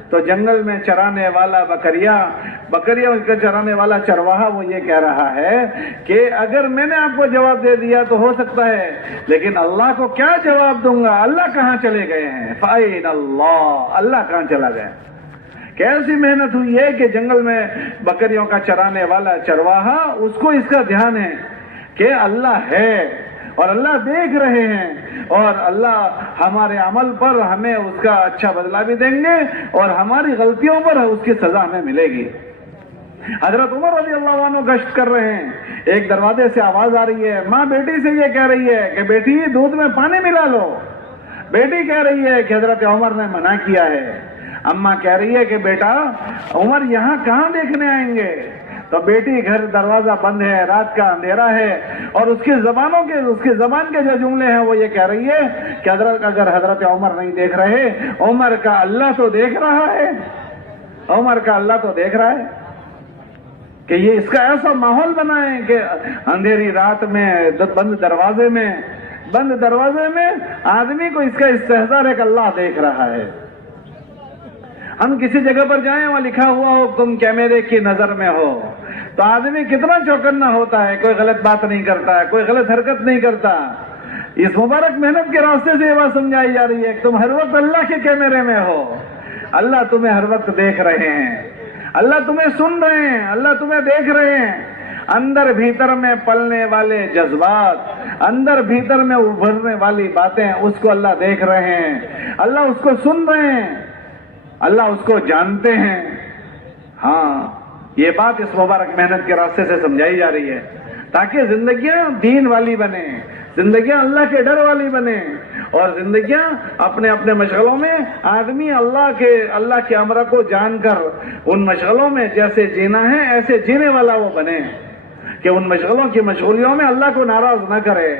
تو جنگل میں چرانے والا بکریاں کا چرانے والا چرواہا وہ یہ کہہ رہا ہے کہ اگر میں نے آپ کو جواب دے دیا تو ہو سکتا ہے, لیکن اللہ کو کیا جواب دوں گا, اللہ کہاں چلے گئے ہیں, فَأَيْنَ اللَّهُ, اللہ کہاں چلا گیا. کیسی محنت ہوئی ہے کہ جنگل میں بکریوں کا چرانے والا چرواہا, اس کو اس کا دھیان ہے کہ اللہ ہے اور اللہ دیکھ رہے ہیں, اور اللہ ہمارے عمل پر ہمیں اس کا اچھا بدلہ بھی دیں گے, اور ہماری غلطیوں پر اس کی سزا ہمیں ملے گی. حضرت عمر رضی اللہ عنہ گشت کر رہے ہیں, ایک دروازے سے آواز آ رہی ہے, ماں بیٹی سے یہ کہہ رہی ہے کہ بیٹی دودھ میں پانی ملا لو. بیٹی کہہ رہی ہے کہ حضرت عمر نے منع کیا ہے. اماں کہہ رہی ہے کہ بیٹا عمر یہاں کہاں دیکھنے آئیں گے. تو بیٹی گھر دروازہ بند ہے, رات کا اندھیرا ہے, اور اس کی زبان کے جو جملے ہیں وہ یہ کہہ رہی ہے کہ اگر حضرت عمر نہیں دیکھ رہے, عمر کا اللہ تو دیکھ رہا ہے, عمر کا اللہ تو دیکھ رہا ہے. کہ یہ اس کا ایسا ماحول بنائیں کہ اندھیری رات میں بند دروازے میں آدمی کو اس کا استحضار ہے کہ اللہ دیکھ رہا ہے. ہم کسی جگہ پر جائیں وہاں لکھا ہوا ہو تم کیمرے کی نظر میں ہو, تو آدمی کتنا چوکنا ہوتا ہے, کوئی غلط بات نہیں کرتا ہے, کوئی غلط حرکت نہیں کرتا. اس مبارک محنت کے راستے سے یہ بات سمجھائی جا رہی ہے کہ تم ہر وقت اللہ کے کیمرے میں ہو, اللہ تمہیں ہر وقت دیکھ رہے ہیں, اللہ تمہیں سن رہے ہیں, اللہ تمہیں دیکھ رہے ہیں. اندر بھیتر میں پلنے والے جذبات, اندر بھیتر میں ابھرنے والی باتیں, اس کو اللہ دیکھ رہے ہیں, اللہ اس کو سن رہے ہیں, اللہ اس کو جانتے ہیں. ہاں, یہ بات اس مبارک محنت کے راستے سے سمجھائی جا رہی ہے تاکہ زندگیاں دین والی بنے, زندگیاں اللہ کے ڈر والی بنے, اور زندگیاں اپنے اپنے مشغلوں میں آدمی اللہ کے امر کو جان کر ان مشغلوں میں جیسے جینا ہے ایسے جینے والا وہ بنے, کہ ان مشغلوں کی مشغولیوں میں اللہ کو ناراض نہ کرے,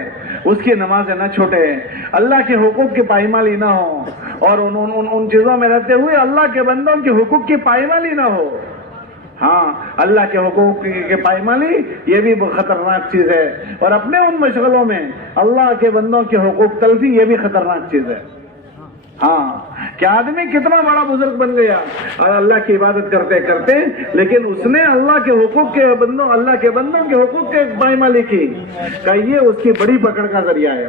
اس کی نمازیں نہ چھوٹے, اللہ کے حقوق کی پائمالی نہ ہو, اور ان چیزوں میں رہتے ہوئے اللہ کے بندوں کے حقوق کی پائمالی نہ ہو. ہاں, اللہ کے حقوق کی پائمالی یہ بھی خطرناک چیز ہے, اور اپنے ان مشغلوں میں اللہ کے بندوں کے حقوق تلفی یہ بھی خطرناک چیز ہے. ہاں, کہ آدمی کتنا بڑا بزرگ بن گیا اللہ کی عبادت کرتے کرتے, لیکن اس نے اللہ کے حقوق کے بندوں کے حقوق کے پائمالی کی, کہ یہ اس کی بڑی پکڑ کا ذریعہ ہے.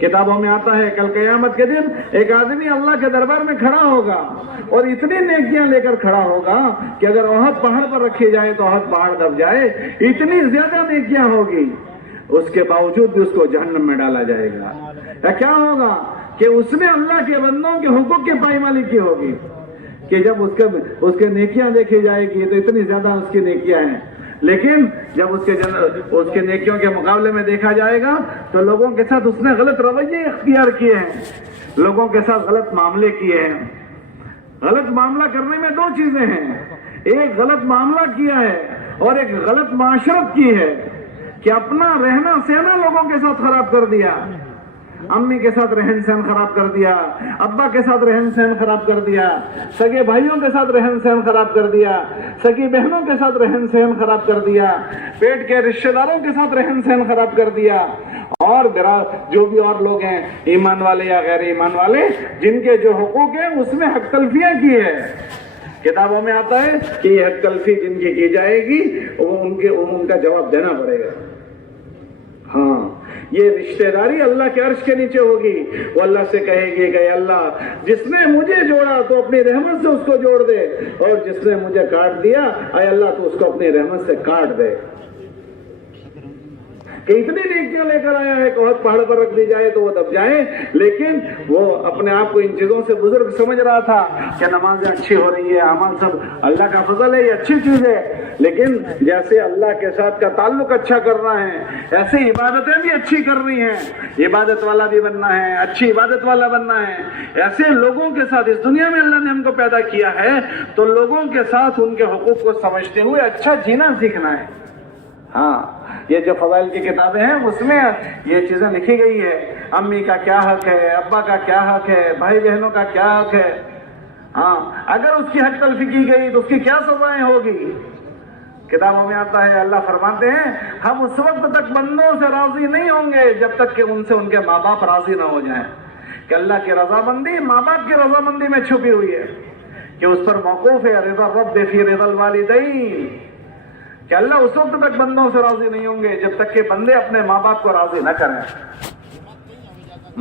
کتابوں میں آتا ہے کل قیامت کے دن ایک آدمی اللہ کے دربار میں کھڑا ہوگا اور اتنی نیکیاں لے کر کھڑا ہوگا کہ اگر احد پہاڑ پر رکھی جائے تو احد پہاڑ دب جائے, اتنی زیادہ نیکیاں ہوگی. اس کے باوجود بھی اس کو جہنم میں ڈالا جائے گا. یا کیا ہوگا کہ اس نے اللہ کے بندوں کے حقوق کی پائمالی کی ہوگی کہ جب اس کے نیکیاں دیکھی جائے گی تو اتنی زیادہ اس کی نیکیاں ہیں، لیکن جب اس کے نیکیوں کے مقابلے میں دیکھا جائے گا تو لوگوں کے ساتھ اس نے غلط رویے اختیار کیے ہیں، لوگوں کے ساتھ غلط معاملے کیے ہیں. غلط معاملہ کرنے میں دو چیزیں ہیں، ایک غلط معاملہ کیا ہے اور ایک غلط معاشرت کی ہے کہ اپنا رہنا سہنا لوگوں کے ساتھ خراب کر دیا، امی کے ساتھ رہن سہن خراب کر دیا، ابا کے ساتھ رہن سہن خراب کر دیا، سگے بھائیوں کے ساتھ رہن سہن خراب کر دیا، سگی بہنوں کے ساتھ رہن سہن خراب کر دیا، پیٹ کے رشتہ داروں کے ساتھ رہن سہن خراب کر دیا، اور جو بھی اور لوگ ہیں ایمان والے یا غیر ایمان والے جن کے جو حقوق ہیں اس میں حق تلفیاں کی ہے. کتابوں میں آتا ہے کہ یہ حق تلفی جن کی جائے گی ان کا جواب دینا پڑے گا. ہاں، یہ رشتہ داری اللہ کے عرش کے نیچے ہوگی. وہ اللہ سے کہے گی کہ اللہ جس نے مجھے جوڑا تو اپنی رحمت سے اس کو جوڑ دے، اور جس نے مجھے کاٹ دیا اے اللہ تو اس کو اپنی رحمت سے کاٹ دے. کہ اتنی نیکیاں لے کر آیا ہے کہ بہت پہاڑ پر رکھ دی جائے تو وہ دب جائے، لیکن وہ اپنے آپ کو ان چیزوں سے بزرگ سمجھ رہا تھا کہ نمازیں اچھی ہو رہی ہے، اعمال سب اللہ کا فضل ہے، یہ اچھی چیز ہے، لیکن جیسے اللہ کے ساتھ کا تعلق اچھا کر رہا ہے ایسے عبادتیں بھی اچھی کر رہی ہیں. عبادت والا بھی بننا ہے، اچھی عبادت والا بننا ہے. ایسے لوگوں کے ساتھ اس دنیا میں اللہ نے ہم کو پیدا کیا ہے تو لوگوں کے ساتھ ان کے حقوق کو سمجھتے ہوئے اچھا جینا سیکھنا ہے. ہاں، یہ جو فضائل کی کتابیں ہیں اس میں یہ چیزیں لکھی گئی ہے، امی کا کیا حق ہے، ابا کا کیا حق ہے، بھائی بہنوں کا کیا حق ہے. ہاں، اگر اس کی حق تلفی کی گئی تو اس کی کیا سزائیں ہوگی. کتابوں میں آتا ہے اللہ فرماتے ہیں ہم اس وقت تک بندوں سے راضی نہیں ہوں گے جب تک کہ ان سے ان کے ماں باپ راضی نہ ہو جائیں. کہ اللہ کی رضامندی ماں باپ کی رضامندی میں چھپی ہوئی ہے کہ اس پر موقوف ہے رضا رب فی رضا الوالدین، کہ اللہ اس وقت تک بندوں سے راضی نہیں ہوں گے جب تک کہ بندے اپنے ماں باپ کو راضی نہ کریں.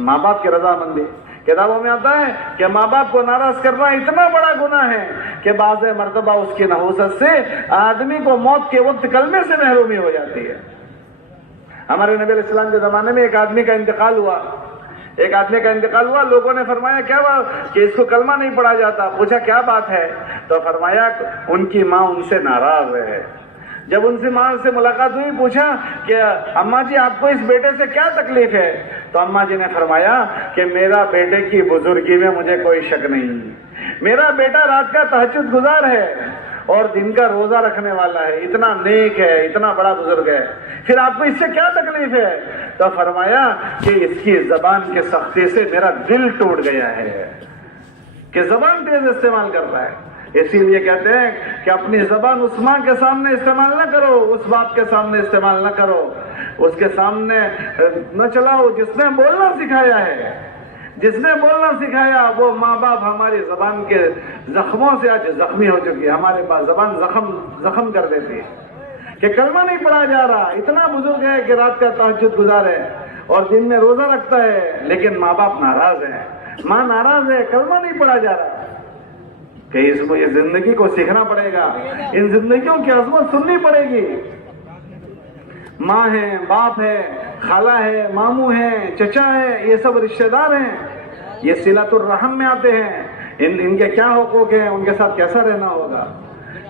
ماں باپ کی رضامندی کتابوں میں آتا ہے کہ ماں باپ کو ناراض کرنا اتنا بڑا گناہ ہے کہ بعض مرتبہ اس کی نحوست سے آدمی کو موت کے وقت کلمے سے محرومی ہو جاتی ہے. ہمارے نبی علیہ السلام کے زمانے میں ایک آدمی کا انتقال ہوا، لوگوں نے فرمایا کیا بات کہ اس کو کلمہ نہیں پڑھا جاتا. پوچھا کیا بات ہے تو فرمایا ان کی ماں ان سے ناراض ہے. جب ان سے ماں سے ملاقات ہوئی پوچھا کہ اماں جی آپ کو اس بیٹے سے کیا تکلیف ہے تو اماں جی نے فرمایا کہ میرا بیٹے کی بزرگی میں مجھے کوئی شک نہیں، میرا بیٹا رات کا تہجد گزار ہے اور دن کا روزہ رکھنے والا ہے، اتنا نیک ہے، اتنا بڑا بزرگ ہے، پھر آپ کو اس سے کیا تکلیف ہے تو فرمایا کہ اس کی زبان کے سختی سے میرا دل ٹوٹ گیا ہے کہ زبان تیز استعمال کر رہا ہے. اسی لیے کہتے ہیں کہ اپنی زبان اس ماں کے سامنے استعمال نہ کرو، اس باپ کے سامنے استعمال نہ کرو، اس کے سامنے نہ چلاؤ جس نے بولنا سکھایا ہے. جس نے بولنا سکھایا وہ ماں باپ ہماری زبان کے زخموں سے آج زخمی ہو چکی ہے. ہمارے پاس زبان زخم کر دیتی ہے کہ کلمہ نہیں پڑھا جا رہا. اتنا بزرگ ہے کہ رات کا تہجد گزار ہے اور دن میں روزہ رکھتا ہے، لیکن ماں باپ ناراض ہیں، ماں ناراض ہے، کلمہ نہیں پڑھا جا رہا. کہ اس کو یہ زندگی کو سیکھنا پڑے گا، ان زندگیوں کی عظمت سننی پڑے گی. ماں ہے، باپ ہے، خالہ ہے، ماموں ہے، چچا ہے، یہ سب رشتہ دار ہیں، یہ صلۃ الرحم میں آتے ہیں. ان کے کیا حقوق ہیں، ان کے ساتھ کیسا رہنا ہوگا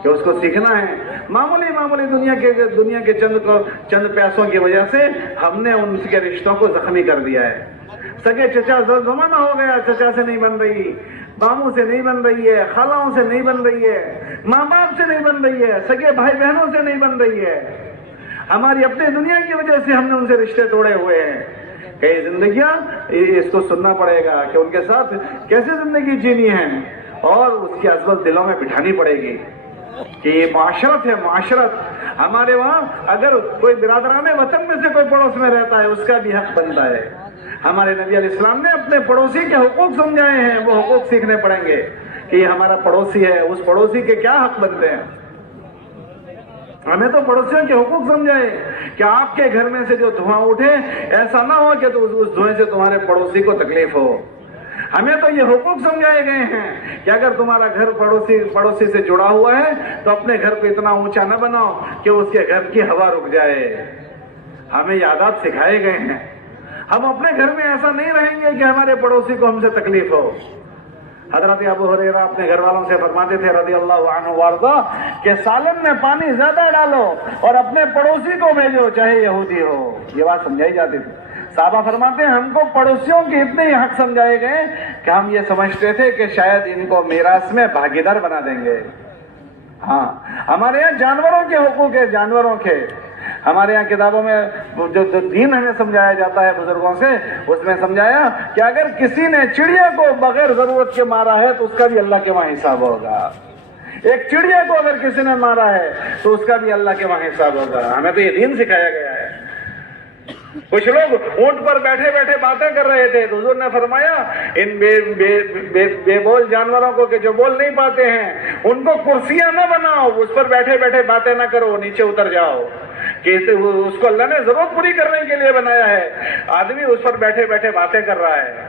کہ اس کو سیکھنا ہے. معمولی دنیا کے چند پیسوں کی وجہ سے ہم نے ان کے رشتوں کو زخمی کر دیا ہے. سگے چچا زمانہ ہو گیا، چچا سے نہیں بن رہی، ماموں سے نہیں بن رہی ہے، خالوں سے نہیں بن رہی ہے، ماں باپ سے نہیں بن رہی ہے، سگے بھائی بہنوں سے نہیں بن رہی ہے. ہماری اپنی دنیا کی وجہ سے ہم نے ان سے رشتے توڑے ہوئے ہیں. کئی زندگیاں اس کو سننا پڑے گا کہ ان کے ساتھ کیسے زندگی جینی ہے اور اس کی عظمت دلوں میں بٹھانی پڑے گی کہ یہ معاشرت ہے. معاشرت ہمارے وہاں اگر کوئی برادران وطن میں سے کوئی پڑوس میں رہتا ہے اس کا بھی حق بنتا ہے. ہمارے نبی علیہ السلام نے اپنے پڑوسی کے حقوق سمجھائے ہیں، وہ حقوق سیکھنے پڑیں گے کہ یہ ہمارا پڑوسی ہے، اس پڑوسی کے کیا حق بنتے ہیں. ہمیں تو پڑوسیوں کے حقوق سمجھائے کہ آپ کے گھر میں سے جو دھواں اٹھے ایسا نہ ہو کہ تو اس دھوئیں سے تمہارے پڑوسی کو تکلیف ہو. ہمیں تو یہ حقوق سمجھائے گئے ہیں کہ اگر تمہارا گھر پڑوسی سے جڑا ہوا ہے تو اپنے گھر کو اتنا اونچا نہ بناؤ کہ اس کے گھر کی ہوا رک جائے. ہمیں یہ آداب سکھائے گئے ہیں. ہم اپنے گھر میں ایسا نہیں رہیں گے کہ ہمارے پڑوسی کو ہم سے تکلیف ہو. حضرت ابو ہریرہ اپنے گھر والوں سے فرماتے تھے رضی اللہ عنہ وارضا کہ سالن میں پانی زیادہ ڈالو اور اپنے پڑوسی کو بھیجو چاہے یہودی ہو. یہ بات سمجھائی جاتی تھی. صحابہ فرماتے ہیں ہم کو پڑوسیوں کے اتنے ہی حق سمجھائے گئے کہ ہم یہ سمجھتے تھے کہ شاید ان کو میراث میں بھاگیدار بنا دیں گے. ہاں ہمارے یہاں جانوروں کے حقوق ہے, جانوروں کے. ہمارے یہاں کتابوں میں جو دین ہمیں سمجھایا جاتا ہے بزرگوں سے, اس میں سمجھایا کہ اگر کسی نے چڑیا کو بغیر ضرورت کے مارا ہے تو اس کا بھی اللہ کے وہاں حساب ہوگا. ایک چڑیا کو اگر کسی نے مارا ہے تو اس کا بھی اللہ کے وہاں حساب ہوگا. ہمیں تو یہ دین سکھایا گیا ہے. کچھ لوگ اونٹ پر بیٹھے بیٹھے باتیں کر رہے تھے تو حضور نے فرمایا ان بے بول جانوروں کو کہ جو بول نہیں پاتے ہیں ان کو کرسیاں نہ بناؤ, اس پر بیٹھے بیٹھے باتیں نہ کرو, نیچے اتر جاؤ. کہ اس کو اللہ نے ضرورت پوری کرنے کے لیے بنایا ہے. آدمی اس پر بیٹھے بیٹھے باتیں کر رہا ہے.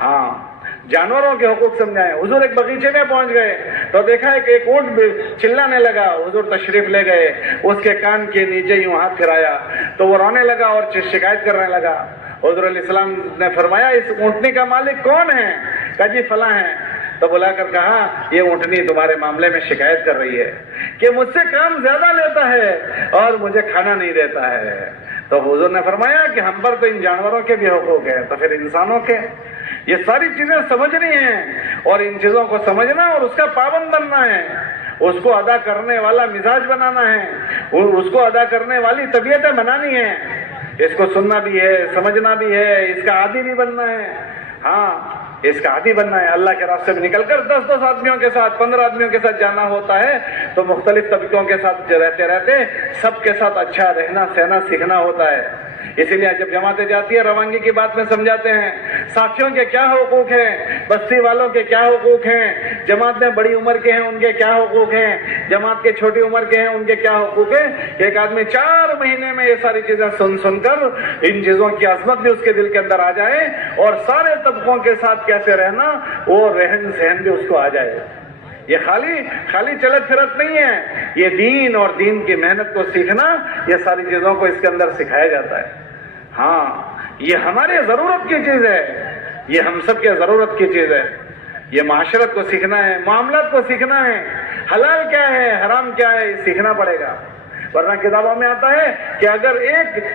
ہاں جانوروں کے حقوق سمجھائیں. حضور ایک باغیچے میں پہنچ گئے تو دیکھا ہے کہ ایک اونٹ چلانے لگا. حضور تشریف لے گئے, اس کے کان کے نیچے یوں ہاتھ پھرایا تو وہ رونے لگا اور شکایت کرنے لگا. حضور علیہ السلام نے فرمایا اس اونٹنی کا مالک کون ہے؟ کہا جی فلاں ہے. تو بلا کر کہا یہ اونٹنی تمہارے معاملے میں شکایت کر رہی ہے کہ مجھ سے کام زیادہ لیتا ہے اور مجھے کھانا نہیں دیتا ہے. تو حضور نے فرمایا کہ ہم پر تو ان جانوروں کے بھی حقوق ہیں تو پھر انسانوں کے. یہ ساری چیزیں سمجھنی ہیں اور ان چیزوں کو سمجھنا اور اس کا پابند بننا ہے. اس کو ادا کرنے والا مزاج بنانا ہے, اس کو ادا کرنے والی طبیعتیں بنانی ہیں. اس کو سننا بھی ہے, سمجھنا بھی ہے, اس کا عادی بھی بننا ہے. ہاں اس کا عادی بننا ہے. اللہ کے راستے میں نکل کر 10 آدمیوں کے ساتھ 15 آدمیوں کے ساتھ جانا ہوتا ہے تو مختلف طبقوں کے ساتھ رہتے رہتے سب کے ساتھ اچھا رہنا سہنا سیکھنا ہوتا ہے. اسی لیے جب جماعتیں جاتی ہے روانگی کی بات میں سمجھاتے ہیں ساتھیوں کے کیا حقوق ہیں, بستی والوں کے کیا حقوق ہیں, جماعت میں بڑی عمر کے ہیں ان کے کیا حقوق ہیں, جماعت کے چھوٹی عمر کے ہیں ان کے کیا حقوق ہیں. ایک آدمی 4 مہینے میں یہ ساری چیزیں سن کر ان چیزوں کی عظمت بھی اس کے دل کے اندر آ جائے اور سارے طبقوں کے ساتھ کیسے رہنا وہ رہن سہن بھی اس کو آ جائے. یہ خالی چلت پھرت نہیں ہے, یہ دین اور دین کی محنت کو سیکھنا, یہ ساری چیزوں کو اس کے اندر سکھایا جاتا ہے. ہاں یہ ہماری ضرورت کی چیز ہے, یہ ہم سب کے ضرورت کی چیز ہے. یہ معاشرت کو سیکھنا ہے, معاملات کو سیکھنا ہے, حلال کیا ہے حرام کیا ہے یہ سیکھنا پڑے گا. ورنہ کتابوں میں آتا ہے کہ اگر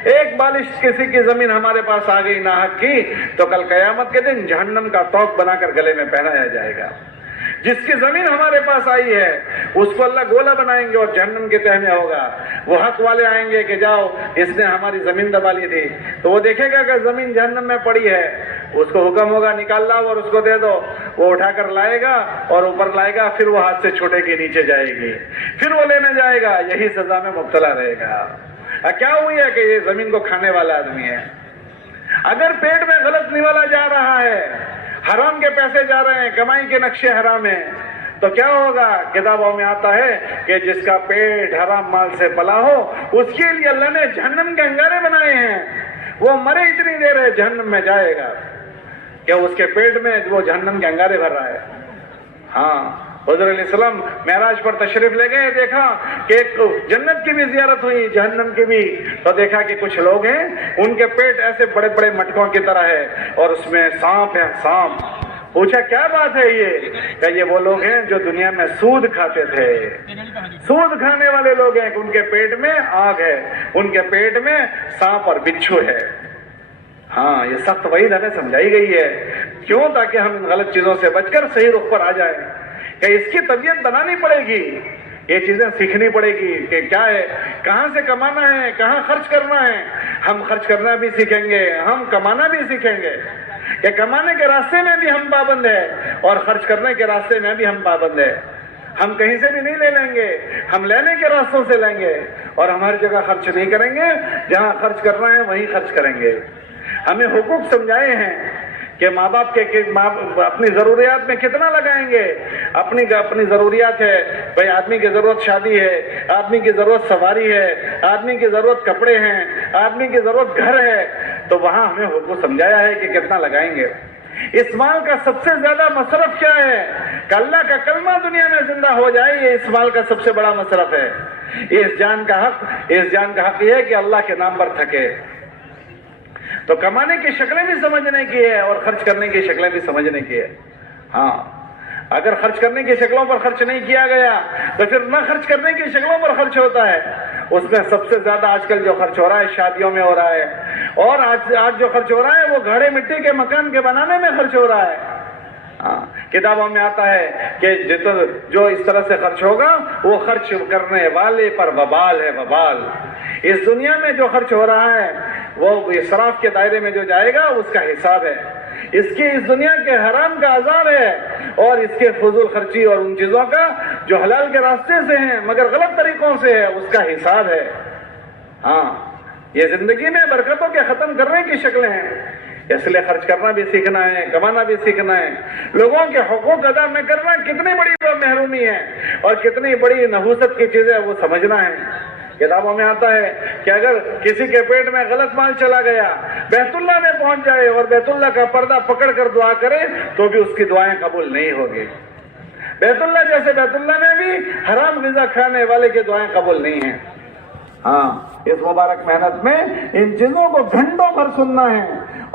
ایک بالش کسی کی زمین ہمارے پاس آ گئی ناحق کی تو کل قیامت کے دن جہنم کا توق بنا کر گلے میں پہنایا جائے گا. جس کی زمین ہمارے پاس آئی ہے اس کو اللہ گولا بنائیں گے اور جہنم کے تہہ میں ہوگا. وہ حق والے آئیں گے کہ جاؤ اس نے ہماری زمین دبا لی تھی, تو وہ دیکھے گا کہ زمین جہنم میں پڑی ہے, اس کو حکم ہوگا نکال لاؤ اور اس کو دے دو. وہ اٹھا کر لائے گا اور اوپر لائے گا, پھر وہ ہاتھ سے چھوٹے کے نیچے جائے گی, پھر وہ لینے جائے گا, یہی سزا میں مبتلا رہے گا. کیا ہوئی ہے کہ یہ زمین کو کھانے والا آدمی ہے. اگر پیٹ میں غلط نوالا جا رہا ہے, حرام کے پیسے جا رہے ہیں, کمائی کے نقشے حرام ہیں, تو کیا ہوگا؟ کتابوں میں آتا ہے کہ جس کا پیٹ حرام مال سے پلا ہو اس کے لیے اللہ نے جہنم کے انگارے بنائے ہیں. وہ مرے اتنی دیر ہے جہنم میں جائے گا کہ اس کے پیٹ میں وہ جہنم کے انگارے بھر رہا ہے. ہاں حضور علیہ السلام معراج پر تشریف لے گئے, دیکھا کہ ایک جنت کی بھی زیارت ہوئی جہنم کی بھی, تو دیکھا کہ کچھ لوگ ہیں ان کے پیٹ ایسے بڑے بڑے مٹکوں کی طرح ہے اور اس میں سانپ ہے, سانپ. پوچھا کیا بات ہے یہ؟ کہ یہ وہ لوگ ہیں جو دنیا میں سود کھاتے تھے, سود کھانے والے لوگ ہیں کہ ان کے پیٹ میں آگ ہے, ان کے پیٹ میں سانپ اور بچھو ہے. ہاں یہ سخت وعید ہمیں سمجھائی گئی ہے. کیوں؟ تاکہ ہم ان غلط چیزوں سے بچ کر صحیح رخ پر آ جائیں. کہ اس کی طبیعت بنانی پڑے گی, یہ چیزیں سیکھنی پڑے گی کہ کیا ہے, کہاں سے کمانا ہے, کہاں خرچ کرنا ہے. ہم خرچ کرنا بھی سیکھیں گے, ہم کمانا بھی سیکھیں گے کہ کمانے کے راستے میں بھی ہم پابند ہیں اور خرچ کرنے کے راستے میں بھی ہم پابند ہیں. ہم کہیں سے بھی نہیں لے لیں گے, ہم لینے کے راستوں سے لیں گے اور ہم ہر جگہ خرچ نہیں کریں گے. جہاں خرچ کرنا ہے وہیں خرچ کریں گے. ہمیں حقوق سمجھائے ہیں کہ ماں باپ کے اپنی ضروریات میں کتنا لگائیں گے. اپنی ضروریات ہے بھائی, آدمی کی ضرورت شادی ہے, آدمی کی ضرورت سواری ہے, آدمی کی ضرورت کپڑے ہیں, آدمی کی ضرورت گھر ہے, تو وہاں ہمیں حقوق سمجھایا ہے کہ کتنا لگائیں گے. اس مال کا سب سے زیادہ مصرف کیا ہے؟ کہ اللہ کا کلمہ دنیا میں زندہ ہو جائے، یہ اس مال کا سب سے بڑا مصرف ہے۔ اس جان کا حق یہ ہے کہ اللہ کے نام پر تھکے۔ تو کمانے کی شکلیں بھی سمجھنے کی ہے اور خرچ کرنے کی شکلیں بھی سمجھنے کی ہے۔ ہاں، اگر خرچ کرنے کی شکلوں پر خرچ نہیں کیا گیا تو پھر نہ خرچ کرنے کی شکلوں پر خرچ ہوتا ہے۔ اس میں سب سے زیادہ آج کل جو خرچ ہو رہا ہے شادیوں میں ہو رہا ہے، اور آج جو خرچ ہو رہا ہے وہ گھڑے مٹی کے مکان کے بنانے میں خرچ ہو رہا ہے۔ کتابوں میں آتا ہے کہ جو اس طرح سے خرچ ہوگا وہ خرچ کرنے والے پر وبال ہے، وبال۔ اس دنیا میں جو خرچ ہو رہا ہے وہ اسراف کے دائرے میں جو جائے گا اس کا حساب ہے، اس دنیا کے حرام کا عذاب ہے، اور اس کے فضول خرچی اور ان چیزوں کا جو حلال کے راستے سے ہیں مگر غلط طریقوں سے ہے اس کا حساب ہے۔ ہاں، یہ زندگی میں برکتوں کے ختم کرنے کی شکلیں ہیں، اس لیے خرچ کرنا بھی سیکھنا ہے، کمانا بھی سیکھنا ہے۔ لوگوں کے حقوق ادا نہ کرنا کتنی بڑی محرومی ہے اور کتنی بڑی نحوست کی چیز ہے وہ سمجھنا ہے۔ کتابوں میں آتا ہے کہ اگر کسی کے پیٹ میں غلط مال چلا گیا، بیت اللہ میں پہنچ جائے اور بیت اللہ کا پردہ پکڑ کر دعا کرے تو بھی اس کی دعائیں قبول نہیں ہوگی۔ بیت اللہ جیسے بیت اللہ میں بھی حرام غذا کھانے والے کی دعائیں قبول نہیں ہیں۔ ہاں، اس مبارک محنت میں ان چیزوں کو گھنٹوں بھر سننا ہے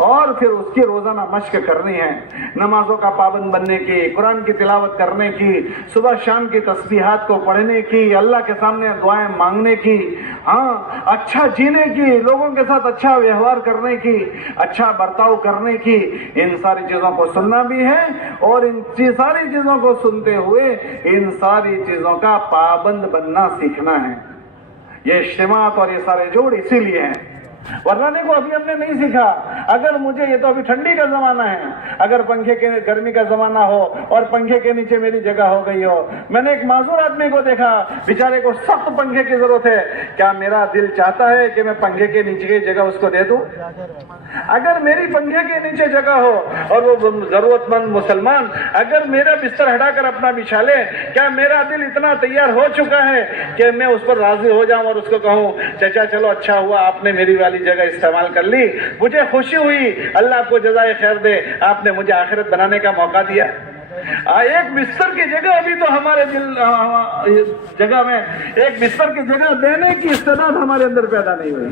اور پھر اس کی روزانہ مشق کرنی ہے، نمازوں کا پابند بننے کی، قرآن کی تلاوت کرنے کی، صبح شام کی تسبیحات کو پڑھنے کی، اللہ کے سامنے دعائیں مانگنے کی، ہاں، اچھا جینے کی، لوگوں کے ساتھ اچھا ویوہار کرنے کی، اچھا برتاؤ کرنے کی، ان ساری چیزوں کو سننا بھی ہے اور ان ساری چیزوں کو سنتے ہوئے ان ساری چیزوں کا پابند بننا سیکھنا ہے۔ یہ اجتماعات اور یہ سارے جوڑ اسی لیے ہیں، ورنہ دیکھو ابھی ہم نے نہیں سیکھا۔ اگر مجھے، یہ تو ابھی ٹھنڈی کا زمانہ ہے، اگر پنکھے کے گرمی کا زمانہ ہو اور پنکھے کے نیچے میری جگہ ہو گئی ہو، میں نے ایک معذور آدمی کو دیکھا، بیچارے کو سخت پنکھے کی ضرورت ہے، کیا میرا دل چاہتا ہے کہ میں پنکھے کے نیچے کی جگہ اس کو دے دوں؟ اگر میری پنکھے کے نیچے جگہ ہو اور وہ ضرورت مند مسلمان اگر میرا بستر ہٹا کر اپنا بچھا لے، کیا میرا دل اتنا تیار ہو چکا ہے کہ میں اس پر راضی ہو جاؤں اور اس کو کہوں چچا چلو اچھا ہوا آپ نے میری والی جگہ استعمال کر لی، مجھے خوشی ہوئی، اللہ آپ کو جزائے خیر دے، آپ نے مجھے آخرت بنانے کا موقع دیا۔ ایک بستر کی جگہ ابھی تو ہمارے جگہ میں ایک بستر کی جگہ دینے کی استعداد ہمارے اندر پیدا نہیں ہوئی،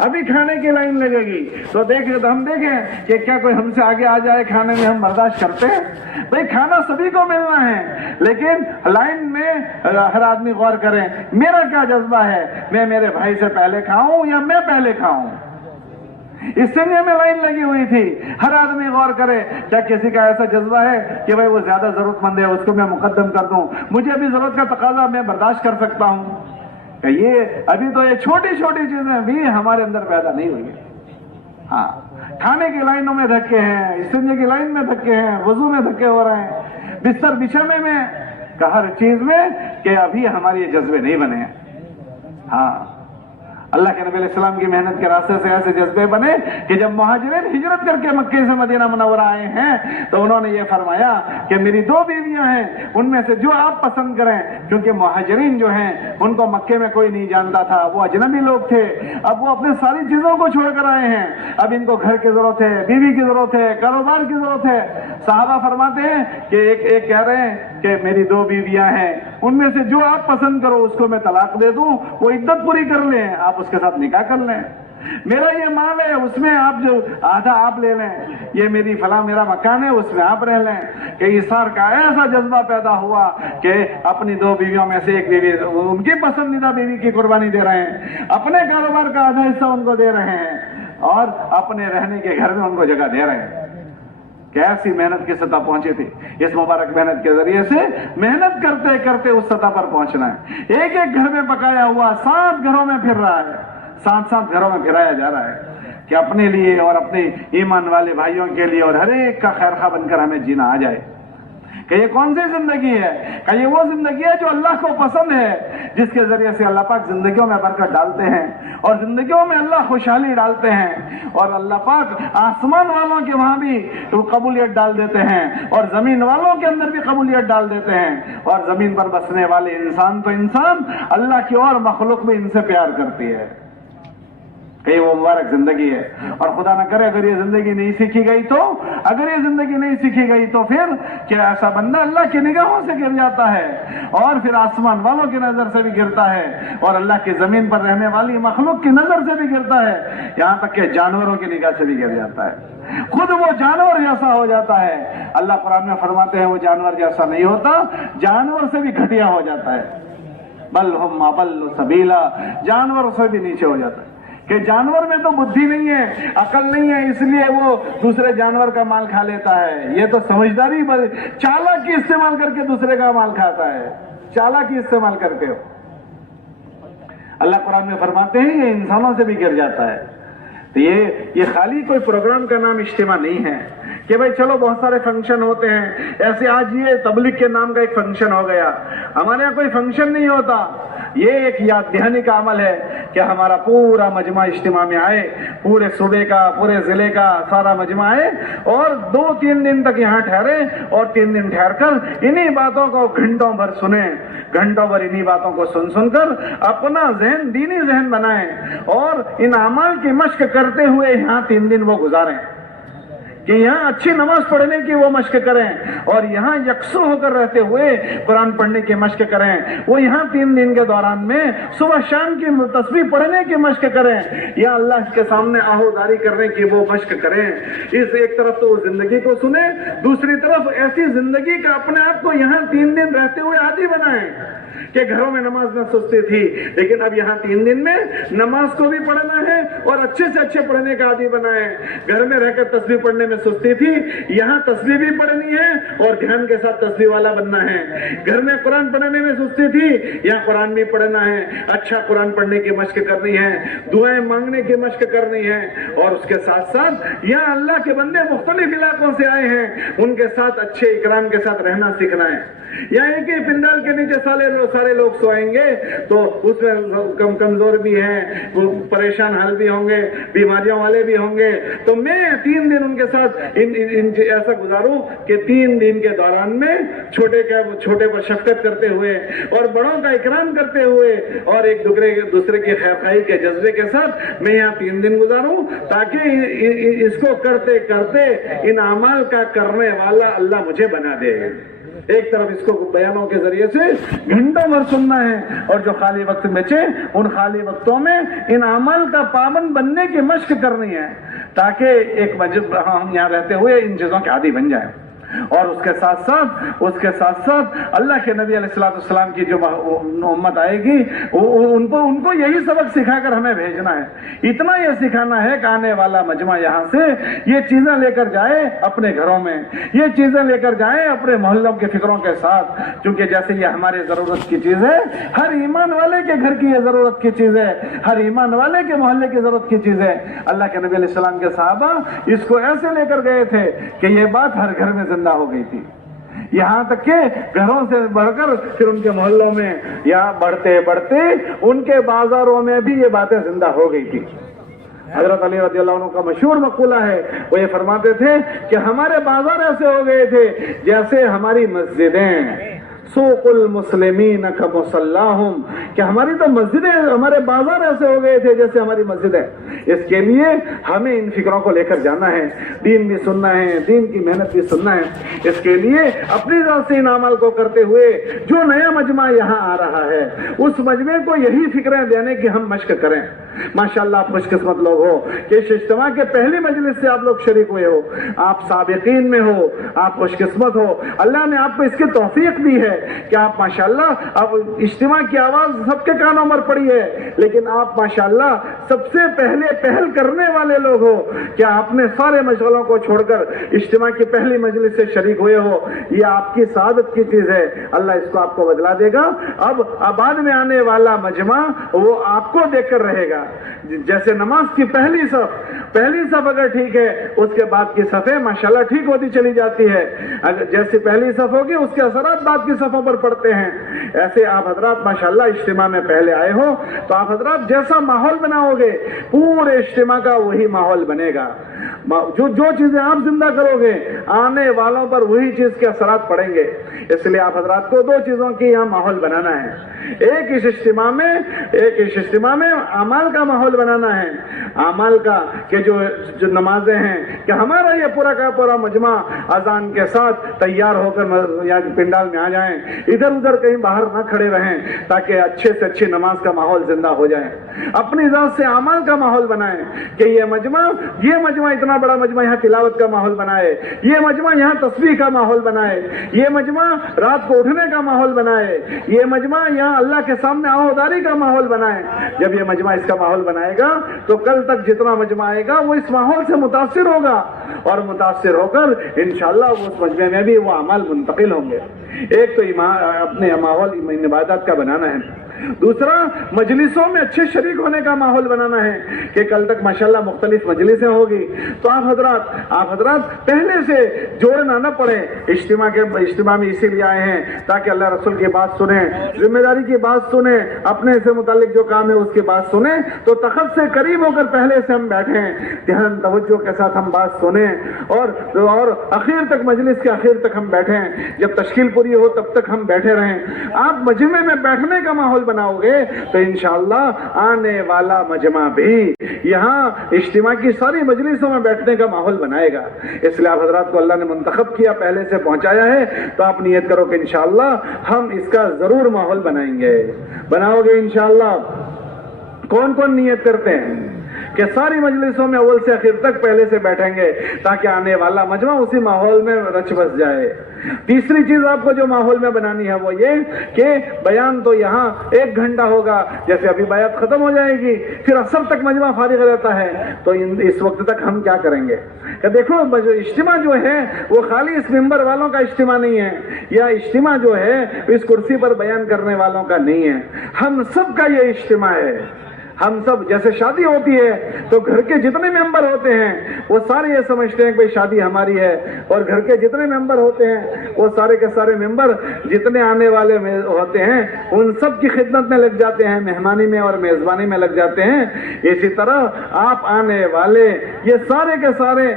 ابھی کھانے کی لائن لگے گی تو ہم دیکھیں کہ کیا کوئی ہم سے آگے آ جائے کھانے میں، ہم برداشت کرتے ہیں؟ بھائی کھانا سبھی کو ملنا ہے، لیکن لائن میں ہر آدمی غور کریں میرا کیا جذبہ ہے، میں میرے بھائی سے پہلے کھاؤں یا میں پہلے کھاؤں؟ اس لیے میں لائن لگی ہوئی تھی، ہر آدمی غور کرے کیا کسی کا ایسا جذبہ ہے کہ بھائی وہ زیادہ ضرورت مند ہے اس کو میں مقدم کر دوں، مجھے ابھی ضرورت کا تقاضا میں برداشت کر سکتا ہوں۔ یہ ابھی تو یہ چھوٹی چھوٹی چیزیں بھی ہمارے اندر پیدا نہیں ہوئی ہیں۔ ہاں، کھانے کی لائنوں میں دھکے ہیں، استنجے کی لائن میں دھکے ہیں، وضو میں دھکے ہو رہے ہیں، بستر بچھانے میں، ہر چیز میں، کہ ابھی ہمارے یہ جذبے نہیں بنے ہیں۔ ہاں، اللہ کے نبی علیہ السلام کی محنت کے راستے سے ایسے جذبے بنے کہ جب مہاجرین ہجرت کر کے مکے سے مدینہ منورہ آئے ہیں تو انہوں نے یہ فرمایا کہ میری 2 بیویاں ہیں، ان میں سے جو آپ پسند کریں، کیونکہ مہاجرین جو ہیں ان کو مکے میں کوئی نہیں جانتا تھا، وہ اجنبی لوگ تھے، اب وہ اپنے ساری چیزوں کو چھوڑ کر آئے ہیں، اب ان کو گھر کی ضرورت ہے، بیوی کی ضرورت ہے، کاروبار کی ضرورت ہے۔ صحابہ فرماتے ہیں کہ ایک کہہ رہے ہیں کہ میری 2 بیویاں ہیں، ان میں سے جو آپ پسند کرو اس کو میں طلاق دے دوں، وہ عدت پوری کر لیں، آپ اس کے ساتھ نکاح کر لیں، میرا یہ مال ہے اس میں آپ جو آدھا آپ لے لیں، یہ میری فلاں میرا مکان ہے اس میں آپ رہ لیں۔ کہ ایثار کا ایسا جذبہ پیدا ہوا کہ اپنی 2 بیویوں میں سے ایک بیوی ان کی پسندیدہ بیوی کی قربانی دے رہے ہیں، اپنے کاروبار کا آدھا حصہ ان کو دے رہے ہیں اور اپنے رہنے کے گھر میں ان کو جگہ دے رہے ہیں۔ کیسی محنت کی سطح پہنچی تھی، اس مبارک محنت کے ذریعے سے محنت کرتے کرتے اس سطح پر پہنچنا ہے۔ ایک ایک گھر میں پکایا ہوا 7 گھروں میں پھر رہا ہے، 7 گھروں میں پھرایا جا رہا ہے کہ اپنے لیے اور اپنے ایمان والے بھائیوں کے لیے اور ہر ایک کا خیر خواہ بن کر ہمیں جینا آ جائے۔ کہ یہ کون سی زندگی ہے؟ کہ یہ وہ زندگی ہے جو اللہ کو پسند ہے، جس کے ذریعے سے اللہ پاک زندگیوں میں برکت ڈالتے ہیں اور زندگیوں میں اللہ خوشحالی ڈالتے ہیں، اور اللہ پاک آسمان والوں کے وہاں بھی قبولیت ڈال دیتے ہیں اور زمین والوں کے اندر بھی قبولیت ڈال دیتے ہیں، اور زمین پر بسنے والے انسان تو انسان، اللہ کی اور مخلوق بھی ان سے پیار کرتی ہے۔ کہ وہ مبارک زندگی ہے. اور خدا نہ کرے اگر یہ زندگی نہیں سیکھی گئی تو پھر کیا ایسا بندہ اللہ کی نگاہوں سے گر جاتا ہے اور پھر آسمان والوں کی نظر سے بھی گرتا ہے اور اللہ کی زمین پر رہنے والی مخلوق کی نظر سے بھی گرتا ہے, یہاں تک کہ جانوروں کی نگاہ سے بھی گر جاتا ہے, خود وہ جانور جیسا ہو جاتا ہے. اللہ قرآن میں فرماتے ہیں وہ جانور جیسا نہیں ہوتا, جانور سے بھی گھٹیا ہو جاتا ہے. بل ہم اضل سبیلا, جانور سے بھی نیچے ہو جاتا ہے کہ جانور میں تو بدھی نہیں ہے, عقل نہیں ہے, اس لیے وہ دوسرے جانور کا مال کھا لیتا ہے. یہ تو سمجھداری چالاکی استعمال کر کے دوسرے کا مال کھاتا ہے, چالاکی استعمال کرتے ہو. اللہ قرآن میں فرماتے ہیں یہ انسانوں سے بھی گر جاتا ہے. تو یہ خالی کوئی پروگرام کا نام اجتماع نہیں ہے کہ بھائی چلو بہت سارے فنکشن ہوتے ہیں. ایسے آج یہ تبلیغ کے نام کا ایک فنکشن ہو گیا. ہمارے یہاں کوئی فنکشن نہیں ہوتا, یہ ایک یاد دہانی کا عمل ہے کہ ہمارا پورا مجمع اجتماع میں آئے, پورے صوبے کا پورے ضلع کا سارا مجمع آئے اور 2-3 دن تک یہاں ٹھہرے اور 3 دن ٹھہر کر انہی باتوں کو گھنٹوں بھر سنیں, گھنٹوں بھر انہی باتوں کو سن کر اپنا ذہن دینی ذہن بنائیں اور ان اعمال کی مشق کرتے ہوئے یہاں 3 دن وہ گزاریں کہ یہاں اچھی نماز پڑھنے کی وہ مشق کریں اور یہاں یکسو ہو کر رہتے ہوئے قرآن پڑھنے کی مشق کریں. وہ یہاں 3 دن کے دوران میں صبح شام کی تسبیح پڑھنے کی مشق کریں یا اللہ کے سامنے آہوزاری کرنے کی وہ مشق کریں. اس ایک طرف تو وہ زندگی کو سنیں, دوسری طرف ایسی زندگی کا اپنے آپ کو یہاں 3 دن رہتے ہوئے عادی بنائیں کہ گھروں میں نماز میں سستی تھی لیکن اب یہاں 3 دن میں نماز کو بھی پڑھنا ہے اور اچھے سے اچھے پڑھنے کا عادی بنائیں. گھر میں رہ کر تسبیح پڑھنے میں سستی تھی, یہاں تسبیح بھی پڑھنی ہے اور دھیان کے ساتھ تسبیح والا بننا ہے. گھر میں قرآن پڑھنے میں سستی تھی, یہاں قرآن بھی پڑھنا ہے, اچھا قرآن پڑھنے کی مشق کرنی ہے, دعائیں مانگنے کی مشق کرنی ہے اور اس کے ساتھ ساتھ یہاں اللہ کے بندے مختلف علاقوں سے آئے ہیں, ان کے ساتھ اچھے اکرام کے ساتھ رہنا سیکھنا ہے. یا ایک ہی پنڈال کے نیچے سارے لوگ سوئیں گے تو اس میں کمزور بھی ہیں, پریشان حال بھی ہوں گے, بیماریوں والے بھی ہوں گے. تو میں 3 دن ان کے ساتھ ایسا گزاروں کہ 3 دن کے دوران میں چھوٹے پر شفقت کرتے ہوئے اور بڑوں کا اکرام کرتے ہوئے اور ایک دوسرے کی خیرخواہی کے جذبے کے ساتھ میں یہاں 3 دن گزاروں تاکہ اس کو کرتے کرتے ان اعمال کا کرنے والا اللہ مجھے بنا دے. ایک طرف اس کو بیانوں کے ذریعے سے گھنٹوں بھر سننا ہے اور جو خالی وقت بچے ان خالی وقتوں میں ان اعمال کا پابند بننے کی مشق کرنی ہے تاکہ ایک ہم یہاں رہتے ہوئے ان چیزوں کے عادی بن جائیں. اور اس کے ساتھ ساتھ اللہ کے نبی علیہ الصلوۃ والسلام کی جو امت آئے گی ان کو یہی سبق سکھا کر ہمیں بھیجنا ہے. اتنا یہ سکھانا ہے کہ آنے والا مجمع یہاں سے یہ چیزیں لے کر جائے اپنے گھروں میں, یہ چیزیں لے کر جائیں اپنے محلوں کے فکروں کے ساتھ, کیونکہ جیسے یہ ہماری ضرورت کی چیز ہے, ہر ایمان والے کے گھر کی یہ ضرورت کی چیز ہے, ہر ایمان والے کے محلے کی ضرورت کی چیز ہے. اللہ کے نبی علیہ السلام کے صحابہ اس کو ایسے لے کر گئے تھے کہ یہ بات ہر گھر میں ہو گئی تھی, یہاں تک کہ گھروں سے بڑھ کر پھر ان کے محلوں میں یا بڑھتے بڑھتے ان کے بازاروں میں بھی یہ باتیں زندہ ہو گئی تھی. حضرت علی رضی اللہ عنہ کا مشہور مقولہ ہے, وہ یہ فرماتے تھے کہ ہمارے بازار ایسے ہو گئے تھے جیسے ہماری مسجدیں, سوق المسلمین کمصلاہم, کہ ہماری تو مسجدیں, ہمارے بازار ایسے ہو گئے تھے جیسے ہماری مسجد ہے. اس کے لیے ہمیں ان فکروں کو لے کر جانا ہے, دین بھی سننا ہے, دین کی محنت بھی سننا ہے. اس کے لیے اپنی ذات سے ان عمل کو کرتے ہوئے جو نیا مجمع یہاں آ رہا ہے اس مجمع کو یہی فکریں دینے کی ہم مشق کریں. ماشاءاللہ آپ خوش قسمت لوگ ہو کہ اس اجتماع کے پہلی مجلس سے آپ لوگ شریک ہوئے ہو, آپ سابقین میں ہو, آپ خوش قسمت ہو. اللہ نے آپ کو اس کی توفیق دی ہے کہ آپ ماشاءاللہ اب اجتماع کی آواز سب کے کانوں پر پڑی ہے, لیکن آپ ماشاءاللہ سب سے پہلے پہل کرنے والے لوگ ہو کہ آپ نے سارے مشغلوں کو چھوڑ کر اجتماع کی پہلی مجلس سے شریک ہوئے ہو. یہ آپ کی سعادت کی چیز ہے, اللہ اس کو آپ کو بدلا دے گا. اب بعد میں آنے والا مجمع وہ آپ کو دیکھ کر رہے گا. جیسے نماز کی پہلی صف اگر ٹھیک ہے اس کے بعد کی صفیں ماشاءاللہ ٹھیک ہوتی چلی جاتی ہے. اگر جیسے پہلی صف ہوگی اس کے اثرات بعد کی صفوں پر پڑتے ہیں. ایسے آپ حضرات ماشاءاللہ اجتماع میں پہلے آئے ہو تو آپ حضرات جیسا ماحول بناؤ گے پورے اجتماع کا وہی ماحول بنے گا. جو چیزیں آپ زندہ کرو گے آنے والوں پر وہی چیز کے اثرات پڑیں گے. اس لیے آپ حضرات کو 2 چیزوں کی یہاں ماحول بنانا ہے. ایک اس اجتماع میں اعمال کا ماحول بنانا ہے، اعمال کا، کہ جو نمازیں ہیں کہ ہمارا یہ پورا کا پورا مجمع اذان کے ساتھ تیار ہو کر یا پنڈال میں آ جائیں، ادھر ادھر کہیں باہر نہ کھڑے رہیں، تاکہ اچھے سے اچھی نماز کا ماحول زندہ ہو جائے۔ اپنی ذات سے اعمال کا ماحول بنائیں کہ یہ مجمع اتنا بڑا مجمع یہاں تلاوت کا ماحول بنائے، یہ مجمع یہاں تسبیح کا ماحول بنائے، یہ مجمع رات کو اٹھنے کا ماحول بنائے، یہ مجمع یہاں اللہ کے سامنے آہوداری کا ماحول بنائے۔ جب یہ مجمع اس کا ماحول بنائے گا تو کل تک جتنا مجمع آئے گا وہ اس ماحول سے متاثر ہوگا، اور متاثر ہو کر انشاءاللہ وہ اس مجمع میں بھی وہ اعمال منتقل ہوں گے۔ ایک تو اپنے ماحول عبادات کا بنانا ہے، دوسرا مجلسوں میں اچھے شریک ہونے کا ماحول بنانا ہے کہ کل تک ماشاءاللہ مختلف مجلسیں ہوگی تو آپ حضرات پہلے سے جوڑنا نہ پڑے۔ اجتماع میں اسی لیے آئے ہیں تاکہ اللہ رسول کی بات سنیں، ذمہ داری کی بات سنیں، اپنے سے متعلق جو کام ہے اس کی بات سنیں، تو تخت سے قریب ہو کر پہلے سے ہم بیٹھیں، دھیان توجہ کے ساتھ ہم بات سنیں، اور اخیر تک، مجلس کے اخیر تک ہم بیٹھیں، جب تشکیل پوری ہو تب تک ہم بیٹھے رہیں۔ آپ مجمع میں بیٹھنے کا ماحول بناؤ گے تو انشاءاللہ آنے والا مجمع بھی یہاں اجتماع کی ساری مجلسوں میں بیٹھنے کا ماحول بنائے گا۔ اس لیے آپ حضرات کو اللہ نے منتخب کیا، پہلے سے پہنچایا ہے، تو آپ نیت کرو کہ انشاءاللہ ہم اس کا ضرور ماحول بنائیں گے۔ بناؤ گے انشاءاللہ؟ کون کون نیت کرتے ہیں کہ ساری مجلسوں میں اول سے آخر تک پہلے سے بیٹھیں گے تاکہ آنے والا مجمع اسی ماحول میں رچ بس جائے؟ تیسری چیز آپ کو جو ماحول میں بنانی ہے وہ یہ کہ بیان تو یہاں 1 گھنٹہ ہوگا، جیسے ابھی بیعت ختم ہو جائے گی پھر عصر تک مجمع فارغ رہتا ہے، تو اس وقت تک ہم کیا کریں گے؟ کہ دیکھو اجتماع جو ہے وہ خالی اس ممبر والوں کا اجتماع نہیں ہے، یا اجتماع جو ہے اس کرسی پر بیان کرنے والوں کا نہیں ہے، ہم سب کا یہ اجتماع ہے۔ ہم سب، جیسے شادی ہوتی ہے تو گھر کے جتنے ممبر ہوتے ہیں وہ سارے یہ سمجھتے ہیں کہ شادی ہماری ہے، اور گھر کے جتنے ممبر ہوتے ہیں وہ سارے کے سارے ممبر جتنے آنے والے ہوتے ہیں ان سب کی خدمت میں لگ جاتے ہیں، مہمانی میں اور میزبانی میں لگ جاتے ہیں۔ اسی طرح آپ آنے والے یہ سارے کے سارے